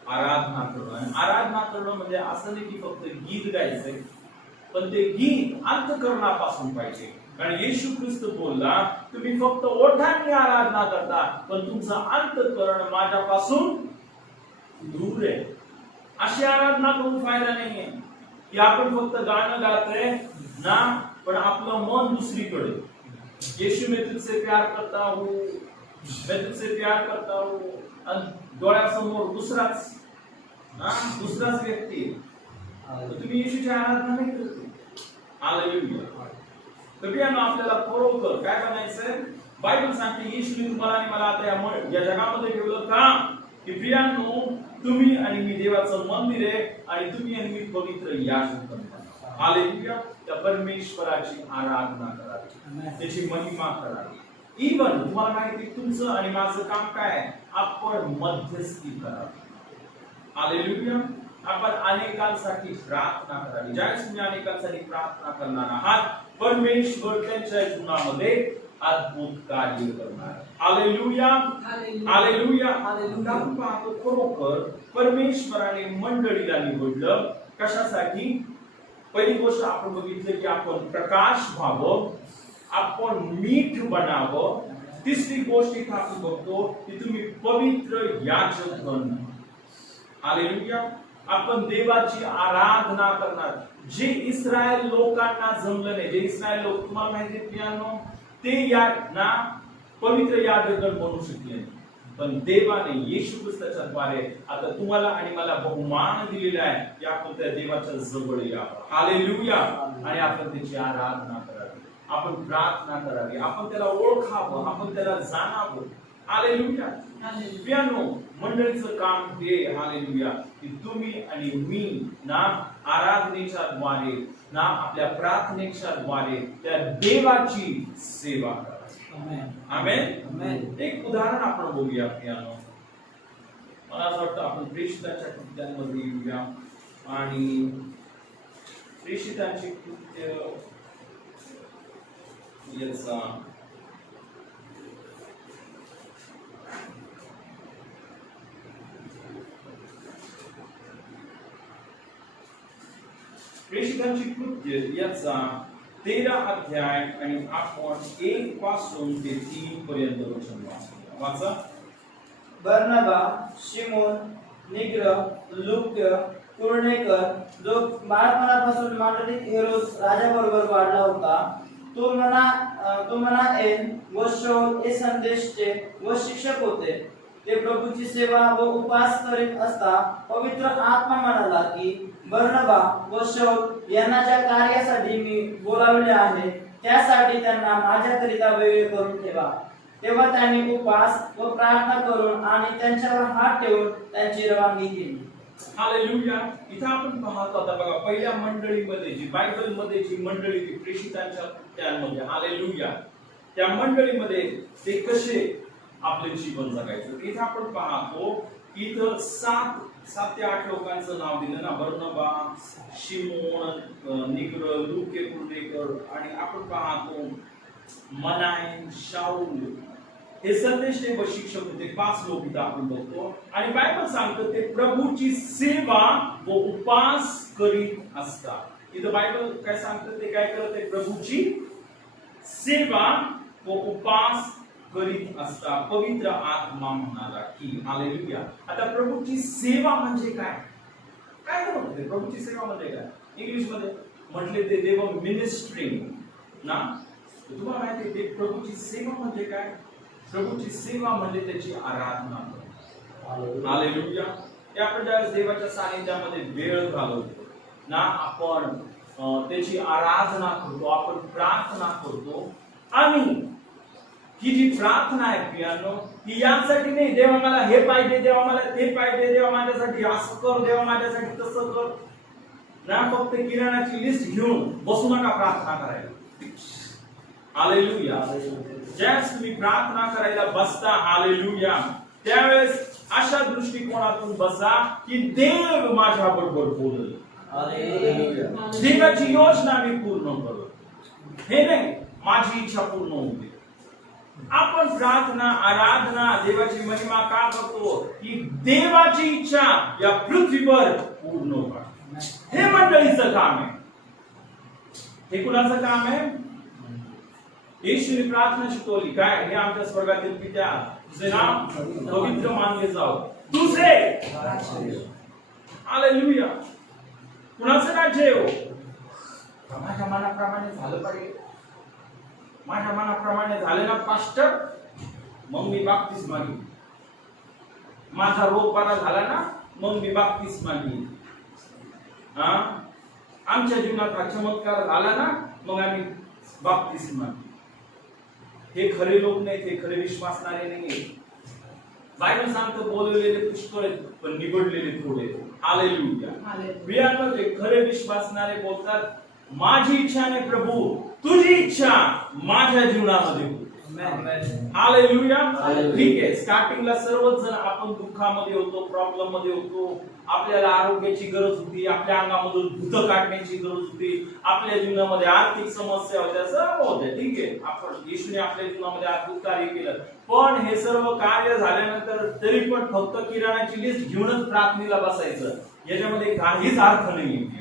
आराधना करणं. आणि आराधना करणं म्हणजे असं नाही की फक्त गीत गायचंय, पण ते गीत अंतःकरणापासून पाहिजे. कारण येशू ख्रिस्त बोलला, तुम्ही फक्त ओठांनी आराधना करता, पण तुमचं अंतःकरण माझ्यापासून दूर आहे. अशी आराधना करून फायदा नाहीये की आपण फक्त गाणं गातोय ना, पण आपलं मन दुसरीकडे. येशू मैं तुझसे प्यार करता हूं, मैं तुझसे प्यार करता हूं, आणि डोळ्यासमोर दुसराच व्यक्ती. तुम्ही येशूची आराधना नाही करत. हालेलुया. प्रियांनो, आपल्याला खरोखर काय बनायचंय? बायबल सांगते येशूने तुम्हाला आणि मला आता या जगामध्ये ठेवलं का? की प्रियांनो, तुम्ही आणि मी देवाचं मंदिर आहे आणि तुम्ही आणि मी पवित्र याजक बनतो. हालेलुया. त्या परमेश्वराची आराधना करावी, त्याची महिमा करावी. इवन तुम्हाला माहिती, तुमचं आणि माझं काम काय आहे? आपण मध्यस्थी करावी. हालेलुया. आपण अनेकांसाठी प्रार्थना करावी. ज्यावेळेस तुम्ही अनेकांसाठी प्रार्थना करणार आहात, परमेश्वर त्यांच्या जीवनामध्ये अद्भुत कार्य करणार. हालेलुया. हालेलुया. आपण पाहतो खरोखर परमेश्वराने मंडळीला निवडलं कशासाठी? पहिली गोष्ट आपण बघितलं की आपण प्रकाश व्हावं, आपण मीठ बनावं. तिसरी गोष्ट इथं आपण बघतो की तुम्ही पवित्र याजक बनणं. हालेलुया. आपण देवाची आराधना करणार. जे इस्रायल लोकांना जमलं नाही, जे इस्रायल लोक तुम्हाला माहिती आहे प्रियांनो, ते या ना पवित्र याजक बनू शकले नाही. पण देवाने येशू ख्रिस्ताच्या द्वारे आता तुम्हाला आणि मला बहुमान दिलेला आहे की आपण त्या देवाच्या जवळ यावं. हालेलुया. आणि आपण त्याची आराधना करावी, आपण प्रार्थना करावी, आपण त्याला ओळखावं, आपण त्याला जाणावं. हालेलुया. प्रियांनो, मंडळीचं काम हे हालेलुया की तुम्ही आणि मी ना आराधनेच्या द्वारे ना आपल्या प्रार्थनेच्या द्वारे त्या देवाची सेवा करावी. आमेन. एक उदाहरण आपण बघूया प्रियांनो. मला असं वाटतं आपण प्रेषितांच्या कृत्यांमध्ये येऊया आणि प्रेषितांची कृत्य याचा प्रेषितांची कृत्य याचा 13 अध्याय आणि आपण 1 पासून ते 3 पर्यंत वचन वाचा. बर्नबा, शिमोन, निग्र, लूक्य, कुरणेकर जो बाळपणापासून मांडलिक हेरोद राजाबरोबर वाढला होता, तो मनाएल व शाऊल हे संदेशचे व शिक्षक होते. ते प्रभूची सेवा व उपास करीत असता पवित्र आत्मा म्हणाला की बर्नबा व शाऊल यांना ज्या कार्यासाठी मी बोलावले आहे त्यासाठी त्यांना माझ्याकरिता वेगळे करून ठेवा. तेव्हा त्यांनी उपास व प्रार्थना करून आणि त्यांच्यावर हात ठेवून त्यांची रवानगी केली. हालेलुया. इथं आपण पाहतो आता बघा, पहिल्या मंडळीमध्ये जी बायबल मध्ये जी मंडळी ती प्रेषितांच्या कृत्यांमध्ये, हालेलुया, त्या मंडळीमध्ये ते कसे आपले जीवन जगायचं. इथं आपण पाहतो इथं 7 ते 8 लोकांचं नाव दिलं ना. बर्नबा, शिमोन, निग्र, लूक्य, कुरणेकर आणि आपण पाहतो मनाईन, शाऊल हे संदेशे व शिक्षक होते. 5 लोक इथं आपण बघतो. आणि बायबल सांगतं ते प्रभूची सेवा व उपास करीत असतात. इथं बायबल काय सांगतं? ते काय करत आहे? प्रभूची सेवा व उपास करीत असता पवित्र आत्मा म्हणाला की. हालेलुया. आता प्रभूची सेवा म्हणजे काय? काय म्हणते प्रभूची सेवा म्हणजे काय? इंग्लिश मध्ये म्हटले ते देव मिनिस्ट्रिंग ना. तुम्हाला माहिती आहे ते प्रभूची सेवा म्हणजे काय? प्रभूची सेवा म्हणजे त्याची आराधना करणे. हालेलुया. ते आपण ज्यावेळेस देवाच्या सानिध्यामध्ये वेळ घालवतो ना, आपण त्याची आराधना करतो, आपण प्रार्थना करतो. आणि ही जी प्रार्थना आहे प्रियांनो, ही यासाठी नाही देवा मला हे पाहिजे, देवा मला ते पाहिजे, देवा माझ्यासाठी असं कर, देवा माझ्यासाठी तसं कर ना. फक्त किराणाची लिस्ट घेऊन बसू नका प्रार्थना करायला. हालेलुया. ज्यावेळेस तुम्ही प्रार्थना करायला बसता, हालेलुया, त्यावेळेस अशा दृष्टिकोनातून बसा की देव माझ्या बरोबर बोलल, देवाची योजना मी पूर्ण करतो, हे नाही माझी इच्छा पूर्ण होते. आपण प्रार्थना आराधना देवाची महिमा का करतो की देवाची इच्छा या पृथ्वीवर पूर्ण व्हावी. हे मंडळीचं काम आहे. हे कुणाचं काम आहे? येशूने प्रार्थना शिकवली काय? हे आमच्या स्वर्गातील पित्या, तुझे नाम पवित्र मानले जाओ, तुझे हालेलुया. कुणाचं राज्य आहे? माझ्या मनाप्रमाणे झालं पाहिजे. माझ्या मनाप्रमाणे झाले ना पास्टर, मग मी बाप्तिस्म मागीन. माझा रोग बरा झाला ना, मग मी बाप्तिस्म मागीन. आमच्या जीवनात हा चमत्कार झाला ना, मग आम्ही बाप्तिस्म मागीन. हे खरे लोक नाहीत, हे खरे विश्वासणारे नाहीये. बायबल सांगतो बोललेले पुष्कळ आहेत पण निवडलेले थोडे. हालेलुया. बियाणं जे खरे विश्वासणारे बोलतात, माझी इच्छा नाही प्रभू, तुझी इच्छा माझ्या जीवनामध्ये हो. हालेलुया. ठीक आहे, स्टार्टिंगला सर्वच जण आपण दुःखामध्ये होतो, प्रॉब्लेम मध्ये होतो. आपल्याला आरोग्याची गरज होती, आपल्या अंगामधून भूत काढण्याची गरज होती, आपल्या जीवनामध्ये आर्थिक समस्या होत्या, सर्व होत्या. ठीक आहे, आपण येशूने आपल्या जीवनामध्ये अद्भुत कार्य केलं. पण हे सर्व कार्य झाल्यानंतर तरी पण फक्त किराणाची लिस्ट घेऊनच प्रार्थनेला बसायचं, याच्यामध्ये काहीच अर्थ नाहीये.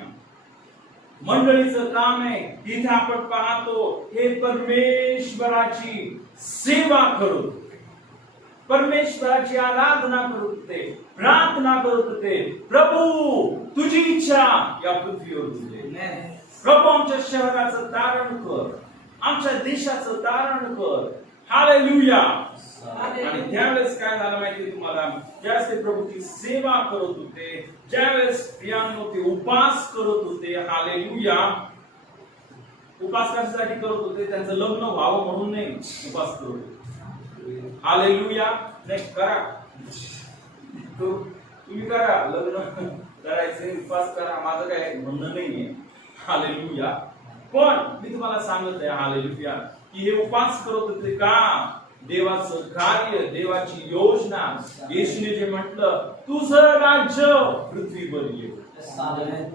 मंडळीचं काम आहे, तिथे आपण पाहतो हे परमेश्वराची सेवा करू, परमेश्वराची आराधना करत होते, प्रार्थना करत होते. प्रभू तुझी इच्छा या पृथ्वीवर होते. प्रभू आमच्या शहराचं तारण कर, आमच्या देशाचं तारण कर. हालेलुया. आणि त्यावेळेस काय झालं माहिती तुम्हाला? ज्यावेळेस ते प्रभूची सेवा करत होते, ज्यावेळेस प्रियांनो ते उपास करत होते. हालेलुया. उपास कशासाठी करत होते? त्यांचं लग्न व्हावं म्हणून नाही उपास करत होते. हालेलुया. नाही करा, तुम्ही करा, लग्न करायचे, उपास करा, माझं काय म्हणणं नाहीये. हालेलुया. पण मी तुम्हाला सांगत आहे हालेलुया की हे उपास करत होते का? देवाचं कार्य, देवाची योजना. येशूने जे म्हटलं, तुझं राज्य पृथ्वीवर येईल.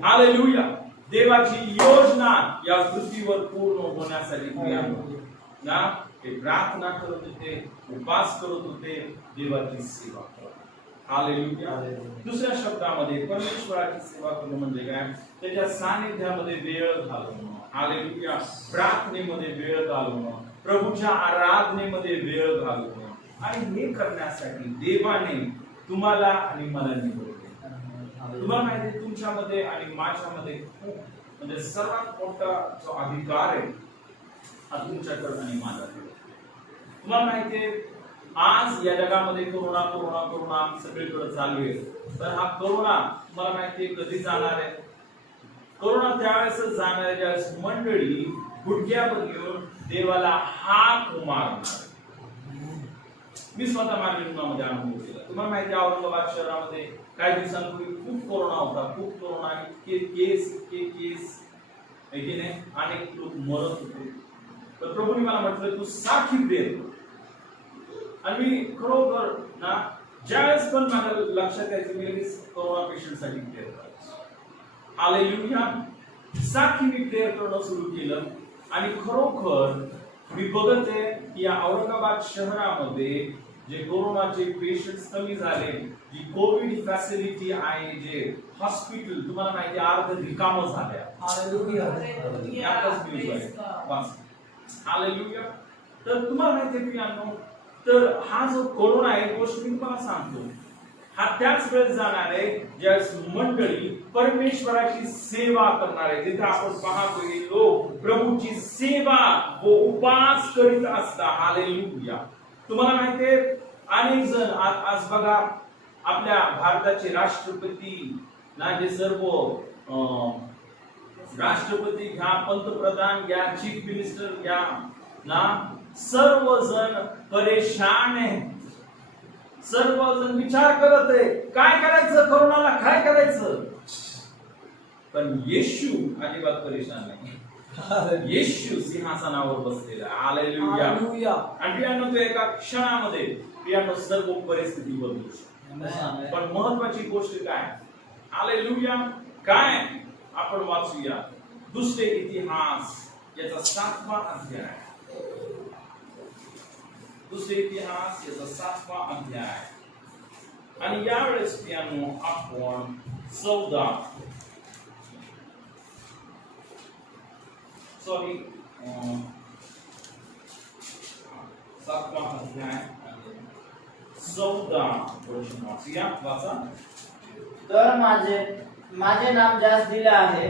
हालेलुया. देवाची योजना या पृथ्वीवर पूर्ण होण्यासाठी ना ते प्रार्थना करत होते, उपास करत होते, देवाची सेवा करत. हालेलुया. दुसऱ्या शब्दामध्ये परमेश्वराची सेवा करणं म्हणजे काय? त्याच्या सानिध्यामध्ये वेळ घालवणं. हालेलुया. प्रार्थनेमध्ये वेळ घालवणं, प्रभूच्या आराधनेमध्ये वेळ घालवणं. आणि हे करण्यासाठी देवाने तुम्हाला आणि मला निवडले. तुम्हाला माहिती, तुमच्यामध्ये आणि माझ्यामध्ये खूप म्हणजे सर्वात मोठा जो अधिकार आहे हा तुमच्याकडे आणि माझ्याकडे. तुम्हाला माहितीये, आज या जगामध्ये कोरोना कोरोना कोरोना सगळीकडे चालू आहे. तर हा कोरोना मला माहितीये कधी जाणार आहे? कोरोना त्यावेळेस जाणार आहे ज्यावेळेस मंडळी गुडघ्यावर घेऊन देवाला हाक मारणार. मी स्वतः माझ्या जीवनामध्ये अनुभव केला. तुम्हाला माहिती आहे, औरंगाबाद शहरामध्ये काही दिवसांपूर्वी खूप कोरोना होता, खूप कोरोना, इतके केस नाही, अनेक लोक मरत होते. तर प्रभूने मला म्हटलं, तू साखी प्रेर कर. आणि मी खरोखर ना ज्यावेळेस पण माझ्या लक्षात यायचं, मी लगेच कोरोना पेशंट साठी प्रेयर करायचो. हालेलुया. साखी मी प्रेयर करणं सुरू केलं. आणि खरोखर मी बघत आहे की या औरंगाबाद शहरामध्ये जे कोरोनाचे पेशंट्स कमी झाले, जी कोविड फॅसिलिटी आहे, जे हॉस्पिटल तुम्हाला माहिती अर्ध रिकामं झाल्या. हालेलुया. तर तुम्हाला माहिती आहे प्रियांनो, तर हा जो कोरोना आहे, गोष्ट मी तुम्हाला सांगतो, हा त्याच वेळेस जाणार आहे ज्यावेळेस मंडळी परमेश्वराची सेवा करणार आहे. तिथे आपण पाहतो हे लोक प्रभूची सेवा व उपास करीत असतात. हालेलुया. तुम्हाला माहितीये, अनेक जण आज बघा, आपल्या भारताचे राष्ट्रपती ना, जे सर्व राष्ट्रपती घ्या, पंतप्रधान घ्या, चीफ मिनिस्टर घ्या ना, सर्वजण परेशान आहेत. सर्वजण विचार करत आहे काय करायचं, कोरोनाला काय करायचं. पण येशू अजिबात परेशान नाही. येशू सिंहासनावर बसलेला. हालेलुया. आणि तो एका क्षणामध्ये प्रियानो सर्व परिस्थिती बदलू शकते. पण महत्वाची गोष्ट काय? हालेलुया. काय आपण वाचूया दुसरे इतिहास याचा 7वा अध्याय. दुसरे इतिहास याचा 7वा अध्याय. आणि यावेळेस प्रियानो आपण 7वा अध्याय 14 वर्ष वाचूया. वाचा. तर माझे नाम ज्यास दिले आहे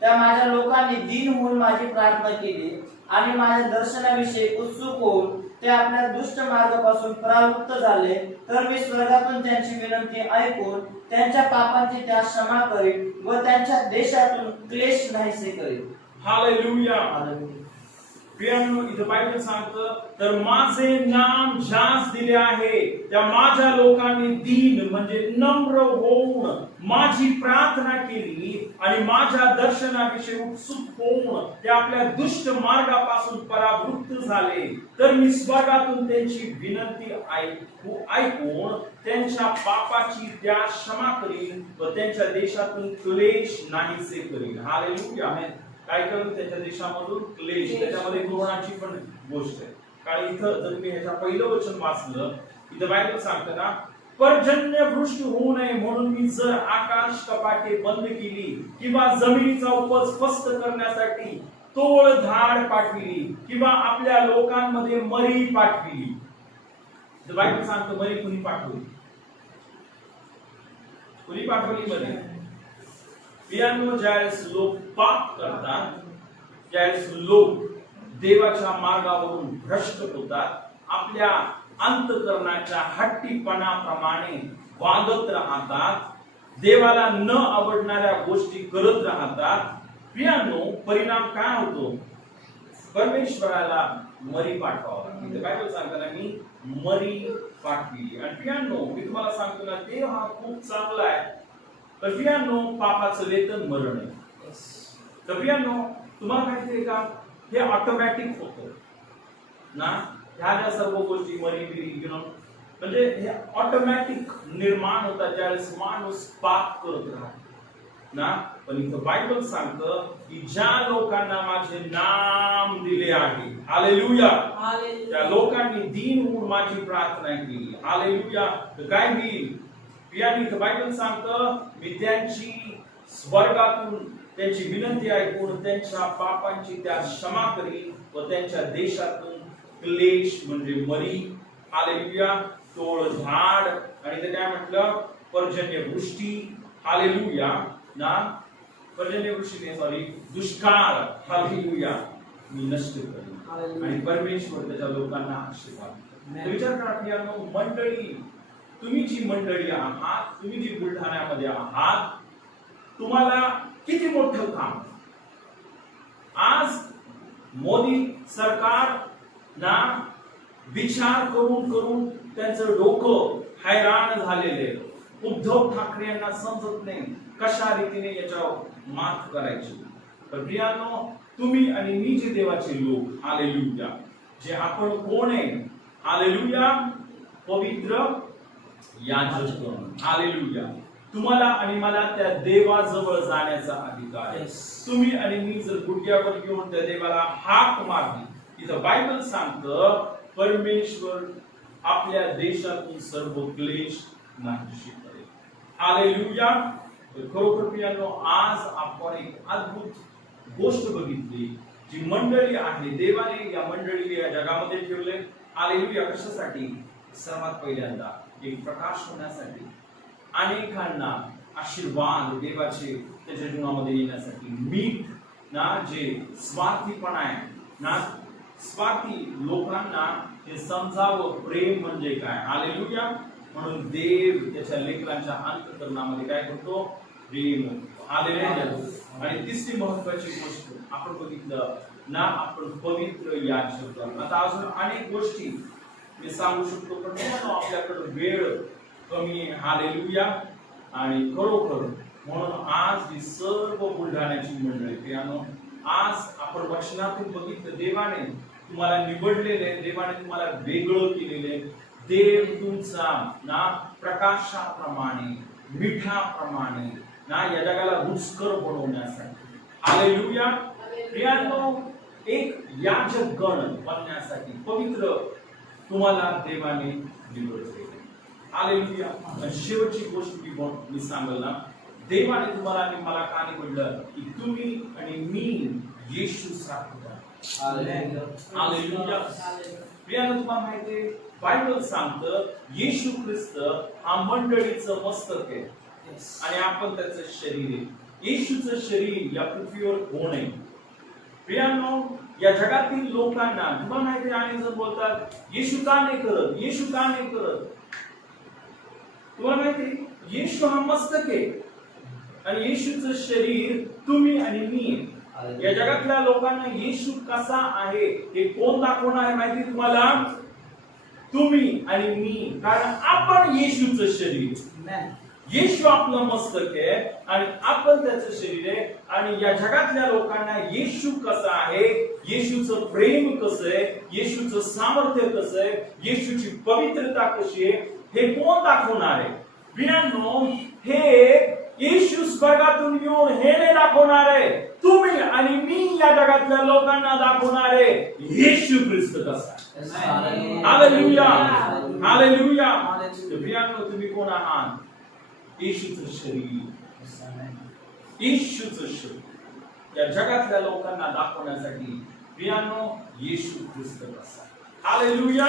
त्या माझ्या लोकांनी दीन होऊन माझी प्रार्थना केली आणि माझ्या दर्शनाविषयी उत्सुक होऊन ते आपल्या दुष्ट मार्गापासून परावृत्त झाले, तर मी स्वर्गातून त्यांची विनंती ऐकून त्यांच्या पापांची त्या क्षमा करीन व त्यांच्या देशातून क्लेश नाहीसे करीन. हालेलुया. प्रियांनो, इथं बायबल सांगतं, तर माझे नाम ज्यास दिले आहे त्या माझ्या लोकांनी दीन म्हणजे नम्र होऊन माझी प्रार्थना केली आणि माझ्या दर्शनाविषयी उत्सुक होऊन ते आपल्या दुष्ट मार्गापासून परावृत्त झाले, तर मी स्वर्गातून त्यांची विनंती ऐकून त्यांच्या पापाची त्या क्षमा करीन व त्यांच्या देशातून क्लेश नाहीसे करीन. हालेलुया. काय करून त्यांच्या देशामधून क्लेश, त्याच्यामध्ये कोरोनाची पण गोष्ट आहे. कारण इथं जर मी ह्याच्या पहिलं वचन वाचलं, इथं बायबल सांगतं ना, पर्जन्यवृष्टी होऊ नये म्हणून मी जर आकाश कपाटे बंद केली किंवा जमिनीचा उपज फस्त करण्यासाठी तोळधाड पाठविली किंवा आपल्या लोकांमध्ये मरी पाठविली. बायबल सांगतं मरी कुणी पाठवली? कुणी पाठवली मरी? प्रियांनो, ज्यावेळेस लोक पाप करतात, ज्यावेळेस लोक देवाच्या मार्गावरून भ्रष्ट होतात, आपल्या अंतःकरणाच्या हट्टीपणाप्रमाणे वागत राहतात, देवाला न आवडणाऱ्या गोष्टी करत राहतात, प्रियांनो, परिणाम काय होतो? परमेश्वराला मरी पाठवावा. इथे बायबल सांगताना मी मरी पाठविली. आणि प्रियांनो, मी तुम्हाला सांगतो ना, देव हा खूप चांगला आहे. तर प्रियांनो, पापाचं वेतन मरण आहे. तर प्रियांनो, तुम्हाला माहिती आहे का, हे ऑटोमॅटिक होतं ना. ह्या ज्या सर्व गोष्टी मरी बिरी म्हणजे हे ऑटोमॅटिक निर्माण होतात ज्यावेळेस माणूस पाप करत राहतो ना. पण इथं बायबल सांगतं की ज्या लोकांना माझे नाम दिले आहे, हालेलुया, त्या लोकांनी दीन होऊन माझी प्रार्थना केली, हालेलुया, तर काय होईल? इथं बायबल सांगतं, मी त्यांची स्वर्गातून त्यांची विनंती ऐकून त्यांच्या पापांची त्या क्षमा करीन व त्यांच्या देशातून क्लेश म्हणजे मरी, हालेलुया, तोळधाड, आणि ते काय म्हटलं? पर्जन्यवृष्टी, हालेलुया ना, पर्जन्यवृष्टी नाही, सॉरी, दुष्काळ, हालेलुया, मी नष्ट करीन. आणि परमेश्वर त्याच्या लोकांना आशीर्वाद. विचार करा प्रियांनो, मंडळी, तुम्ही जी मंडळी आहात, तुम्ही जी बुलढाण्यामध्ये आहात, तुम्हाला किती मोठं काम. आज मोदी सरकार ना विचार करून करून त्यांचं डोकं हैराण झालेले. उद्धव ठाकरे यांना समजत नाही कशा रीतीने याच्यावर मात करायची. तर प्रियांनो, तुम्ही आणि मी जे देवाचे लोक, हालेलुया, जे आपण कोण आहे, हालेलुया, पवित्र याजक, हालेलुया, तुम्हाला आणि मला त्या देवाजवळ जाण्याचा अधिकार आहे. तुम्ही आणि मी जर गुडघ्यावर घेऊन त्या देवाला हाक मारली, इथं बायबल सांगतं परमेश्वर आपल्या देशातून सर्व क्लेश नाहीशी करेल. हालेलुया. खरोखर प्रियांनो, आज आपण एक अद्भुत गोष्ट बघितली. जी मंडळी आहे, देवाने या मंडळीला या जगामध्ये ठेवले, हालेलुया, कशासाठी? सर्वात पहिल्यांदा एक प्रकाश होण्यासाठी, अनेकांना आशीर्वाद देवाचे त्याच्या जीवनामध्ये येण्यासाठी. मीठ ना, जे स्वार्थीपणा आहे ना, स्वार्थी लोकांना हे समजावं प्रेम म्हणजे काय, हालेलुया. म्हणून देव त्याच्या लेकरांच्या अंतःकरणामध्ये काय करतो? प्रेम, हालेलुया. आणि तिसरी महत्वाची गोष्ट आपण बघितलं ना, आपण पवित्र याजक. आता अजून अनेक गोष्टी मी सांगू शकतो, पण आपल्याकडे वेळ कमी, हालेलुया. आणि खरोखर म्हणून आज ही सर्व बुलढाण्याची मंडळी, प्रियांनो, आज आपण वचनातून बघितलं, देवाने तुम्हाला निवडलेले, देवाने तुम्हाला वेगळं केलेले, देव तुमचा ना प्रकाशाप्रमाणे मिठाप्रमाणे ना या जगाला रुचकर बनवण्यासाठी हालेलुया प्रियांनो एक याजक गण बनण्यासाठी पवित्र तुम्हाला देवाने निवडले हालेलुया आणि शेवटची गोष्ट मी सांगेल ना देवाने तुम्हाला आणि मला का निवडलं की तुम्ही आणि मी येशू सारखं हालेलुया प्रियांनो तुम्हाला माहिती आहे बायबल सांगतं येशू ख्रिस्त हा मंडळीचं मस्तक आहे आणि आपण त्याचं शरीर आहे येशूचं शरीर या पृथ्वीवर कोण आहे प्रियांनो या जगातील लोकांना तुम्हाला माहिती आहे अनेक जण बोलतात येशू का नाही करत येशू का नाही करत तुम्हाला माहिती येशू हा मस्तक आहे आणि येशूचं शरीर तुम्ही आणि मी या जगातल्या लोकांना येशू कसा आहे हे कोण दाखवणार आहे माहिती तुम्हाला तुम्ही आणि मी कारण आपण येशूचं शरीर येशू आपलं मस्तक आहे आणि आपण त्याचं शरीर आहे आणि या जगातल्या लोकांना येशू कसा आहे येशूचं प्रेम कसं आहे येशूचं सामर्थ्य कसं आहे येशूची पवित्रता कशी आहे हे कोण दाखवणार आहे प्रियांनो हे येशू स्वर्गातून येऊन हे नाही दाखवणार आहे तुम्ही आणि मी या जगातल्या लोकांना दाखवणार आहे येशू ख्रिस्त कसा आहे हालेलुया हालेलुया प्रियांनो तुम्ही कोण आहात येशूचं शरीर येशूचं शरीर या जगातल्या लोकांना दाखवण्यासाठी प्रियांनो येशू ख्रिस्त कसा हालेलुया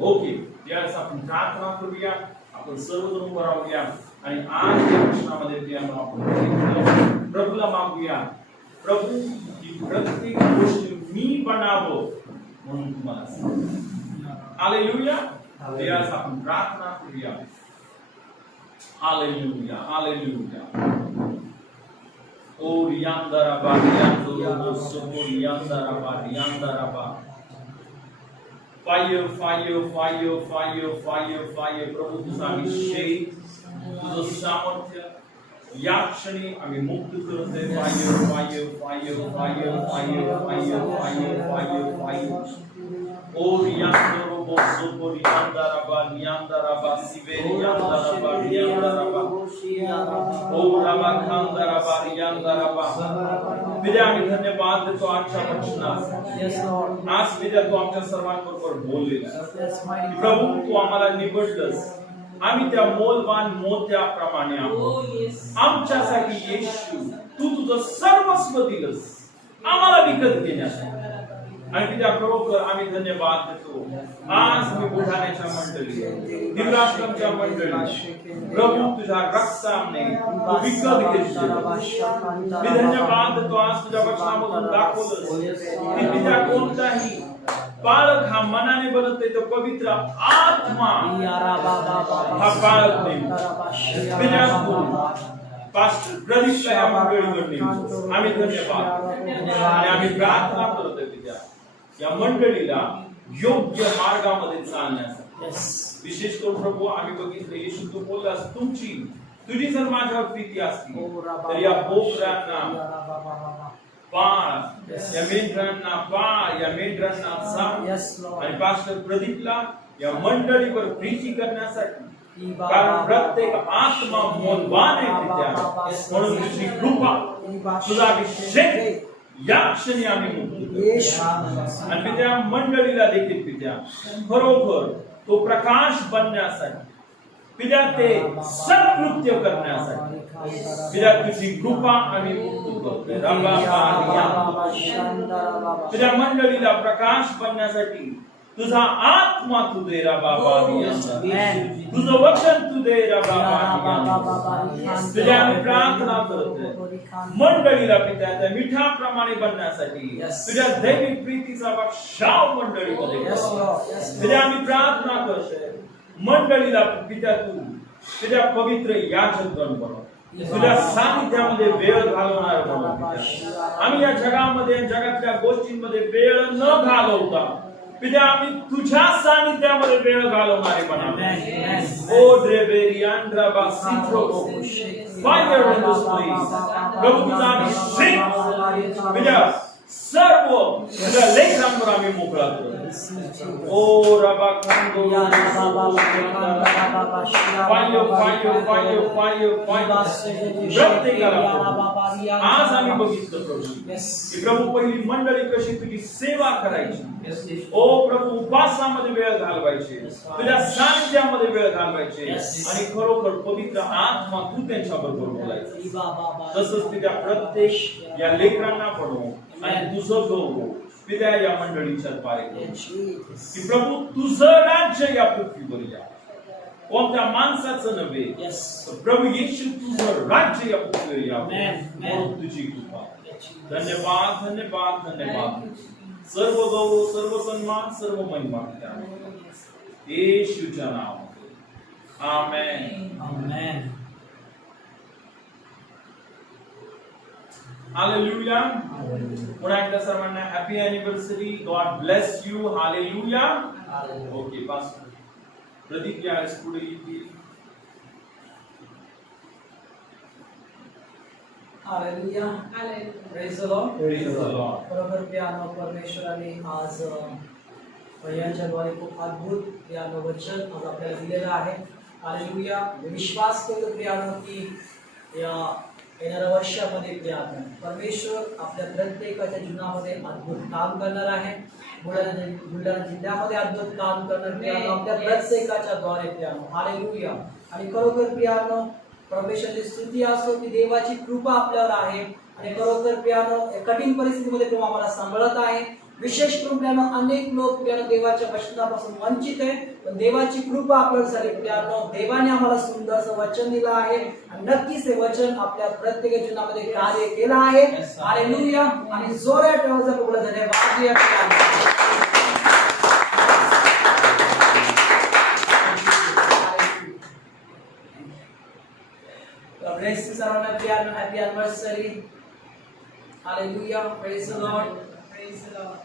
ओके यावेळेस आपण प्रार्थना करूया आपण सर्वजण उभं राहूया आणि आज या प्रश्नामध्ये प्रियांनो आपण प्रभूला मागूया प्रभू ही प्रत्येक गोष्ट मी बनावं म्हणून तुम्हाला सांग हालेलुया यावेळेस आपण प्रार्थना करूया Hallelujah, hallelujah. Oh, yandaraba, yandorobo, sobo, yandaraba, yandaraba. Fire, fire, fire, fire, fire, fire. प्रभू तुझा अभिषेक, तुझं सामर्थ्य या क्षणी आम्ही मुक्त करत आहे. Fire, fire, fire, fire, fire, fire, fire, fire, fire. Oh, yandorobo, sobo, yandaraba, yandaraba, siberi, yandaraba, yandaraba. Oh, raba, kandaraba, yandaraba. पिता आम्ही धन्यवाद देतो आजच्या वचनास. आज पिता तू आमच्या सर्वांबरोबर बोललेलास. प्रभू तू आम्हाला निवडलंस. आम्ही त्या मौल्यवान मोत्याप्रमाणे आहोत. आमच्यासाठी येशू तू तुझं सर्वस्व दिलंस आम्हाला विकत घेण्यासाठी. आणि तिच्या खरोखर आम्ही धन्यवाद देतो. आज मी बुलढाण्याच्या मंडळी दिव्याश्रमच्या मंडळी प्रभू तुझ्या रक्ताने तू विकत घेतलं. मी धन्यवाद देतो आज तुझ्या वचनामधून दाखवलंस की तिच्या कोणताही बालक हा मनाने बनत नाही तर पवित्र आत्मा हा बालक नाही. पास्टर प्रदीपला या मंडळीकडे आम्ही धन्यवाद आणि आम्ही प्रार्थना करतो तिच्या या मंडळीला योग्य मार्गामध्ये चालण्यासाठी. विशेष करून प्रभू आम्ही बघितलं येशू तू बोललास तुझी जर माझ्यावर प्रीती असती तर या बोकडांना पाळ या मेंढरांना पाळ या मेंढरांना चाल. आणि पास्टर प्रदीपला या मंडळीवर प्रीती करण्यासाठी कारण प्रत्येक आत्मा मौल्यवान आहे तिच्या म्हणून तुझी कृपा तुझा अभिषेक या क्षणी आम्ही मुक्त आणि त्या मंडळीला देखील पित्या खरोखर तो प्रकाश बनण्यासाठी पित्या ते सत्कृत्य करण्यासाठी पित्या तुझी कृपा आम्ही मुक्त करतो. तुझ्या मंडळीला प्रकाश बनण्यासाठी तुझा आत्मा तू दे रा बाबा. तुझं वचन तू दे रा बाबा. तुझ्या आम्ही प्रार्थना करतोय मंडळीला पित्या त्या मिठाप्रमाणे बनण्यासाठी तुझ्या दैविक प्रीतीचा वर्षाव मंडळीमध्ये तुझ्या आम्ही प्रार्थना करतोय मंडळीला पित्या तू तुझ्या पवित्र याजकगण बनव. तुझ्या सानिध्यामध्ये वेळ घालवणार बनव. आम्ही या जगामध्ये जगातल्या गोष्टींमध्ये वेळ न घालवता पित्या आम्ही तुझ्या सानिध्यामध्ये वेळ घालवणारे बनावे. ओ ड्रेबेरियांड्रा बासिट्रो फायर इन दिस प्लेस. प्रभू तुझा अभिषेक पित्या सर्व तुझ्या लेकरांवर आम्ही मोकळा करतो. Oh, Rabakando. प्रत्येकाला आज आम्ही बघितलं प्रभू की प्रभू पहिली मंडळी कशी तुझी सेवा करायची. ओ प्रभू उपासामध्ये वेळ घालवायचे, तुझ्या सानिध्यामध्ये वेळ घालवायचे आणि खरोखर पवित्र आत्मा तू त्यांच्या बरोबर बोलायचं. तसंच तुझ्या प्रत्येक या लेकरांना पडवू आणि तुझं गौरव पित्या या मंडळीच्या द्वारे की प्रभू तुझं राज्य या पृथ्वीवर या, कोणत्या माणसाचं नव्हे. प्रभू येशू तुझं राज्य या पृथ्वीवर या, म्हणून तुझी कृपा. धन्यवाद धन्यवाद धन्यवाद. सर्व गौरव सर्व सन्मान सर्व महिमा येशूच्या नावात. Amen amen. हालेलुया. पुन्हा एकदा सर्वांना happy anniversary. God bless you. Hallelujah. Okay बस. प्रदीप या पुढे येतील. Hallelujah. Praise the Lord. Praise the Lord. बरोबर प्यानो परमेश्वराने आज भैयांच्याद्वारे खूप अद्भुत प्यानो वचन आज आपल्याला दिलेलं आहे. हालेलुया. विश्वास करतो प्यानो की या येणाऱ्या वर्षामध्ये प्यानो परमेश्वर आपल्या प्रत्येकाच्या जीवनामध्ये अद्भुत काम करणार आहे. बुलढाणा जिल्ह्यामध्ये अद्भुत काम करणार प्यानो आपल्या प्रत्येकाच्या द्वारे प्यानो. हालेलुया. आणि खरोखर प्यानो परमेश्वराची स्तुती असो की देवाची कृपा आपल्यावर आहे आणि खरोखर प्यानो कठीण परिस्थितीमध्ये तो आम्हाला सांभाळत आहे. विशेष करून प्यानो अनेक लोक प्यानो देवाच्या वचनापासून वंचित आहे, पण देवाची कृपा आपल्यावर झाली. प्यानो देवाने आम्हाला सुंदरसं वचन दिलं आहे आणि नक्कीच हे वचन आपल्या प्रत्येक जीवनामध्ये कार्य केलं आहे. हालेलुया. आणि जोरात आवाजात बोला धन्यवाद या प्यानो. Bless सर्वांना piano happy anniversary. Hallelujah. Praise the Lord. Praise the Lord.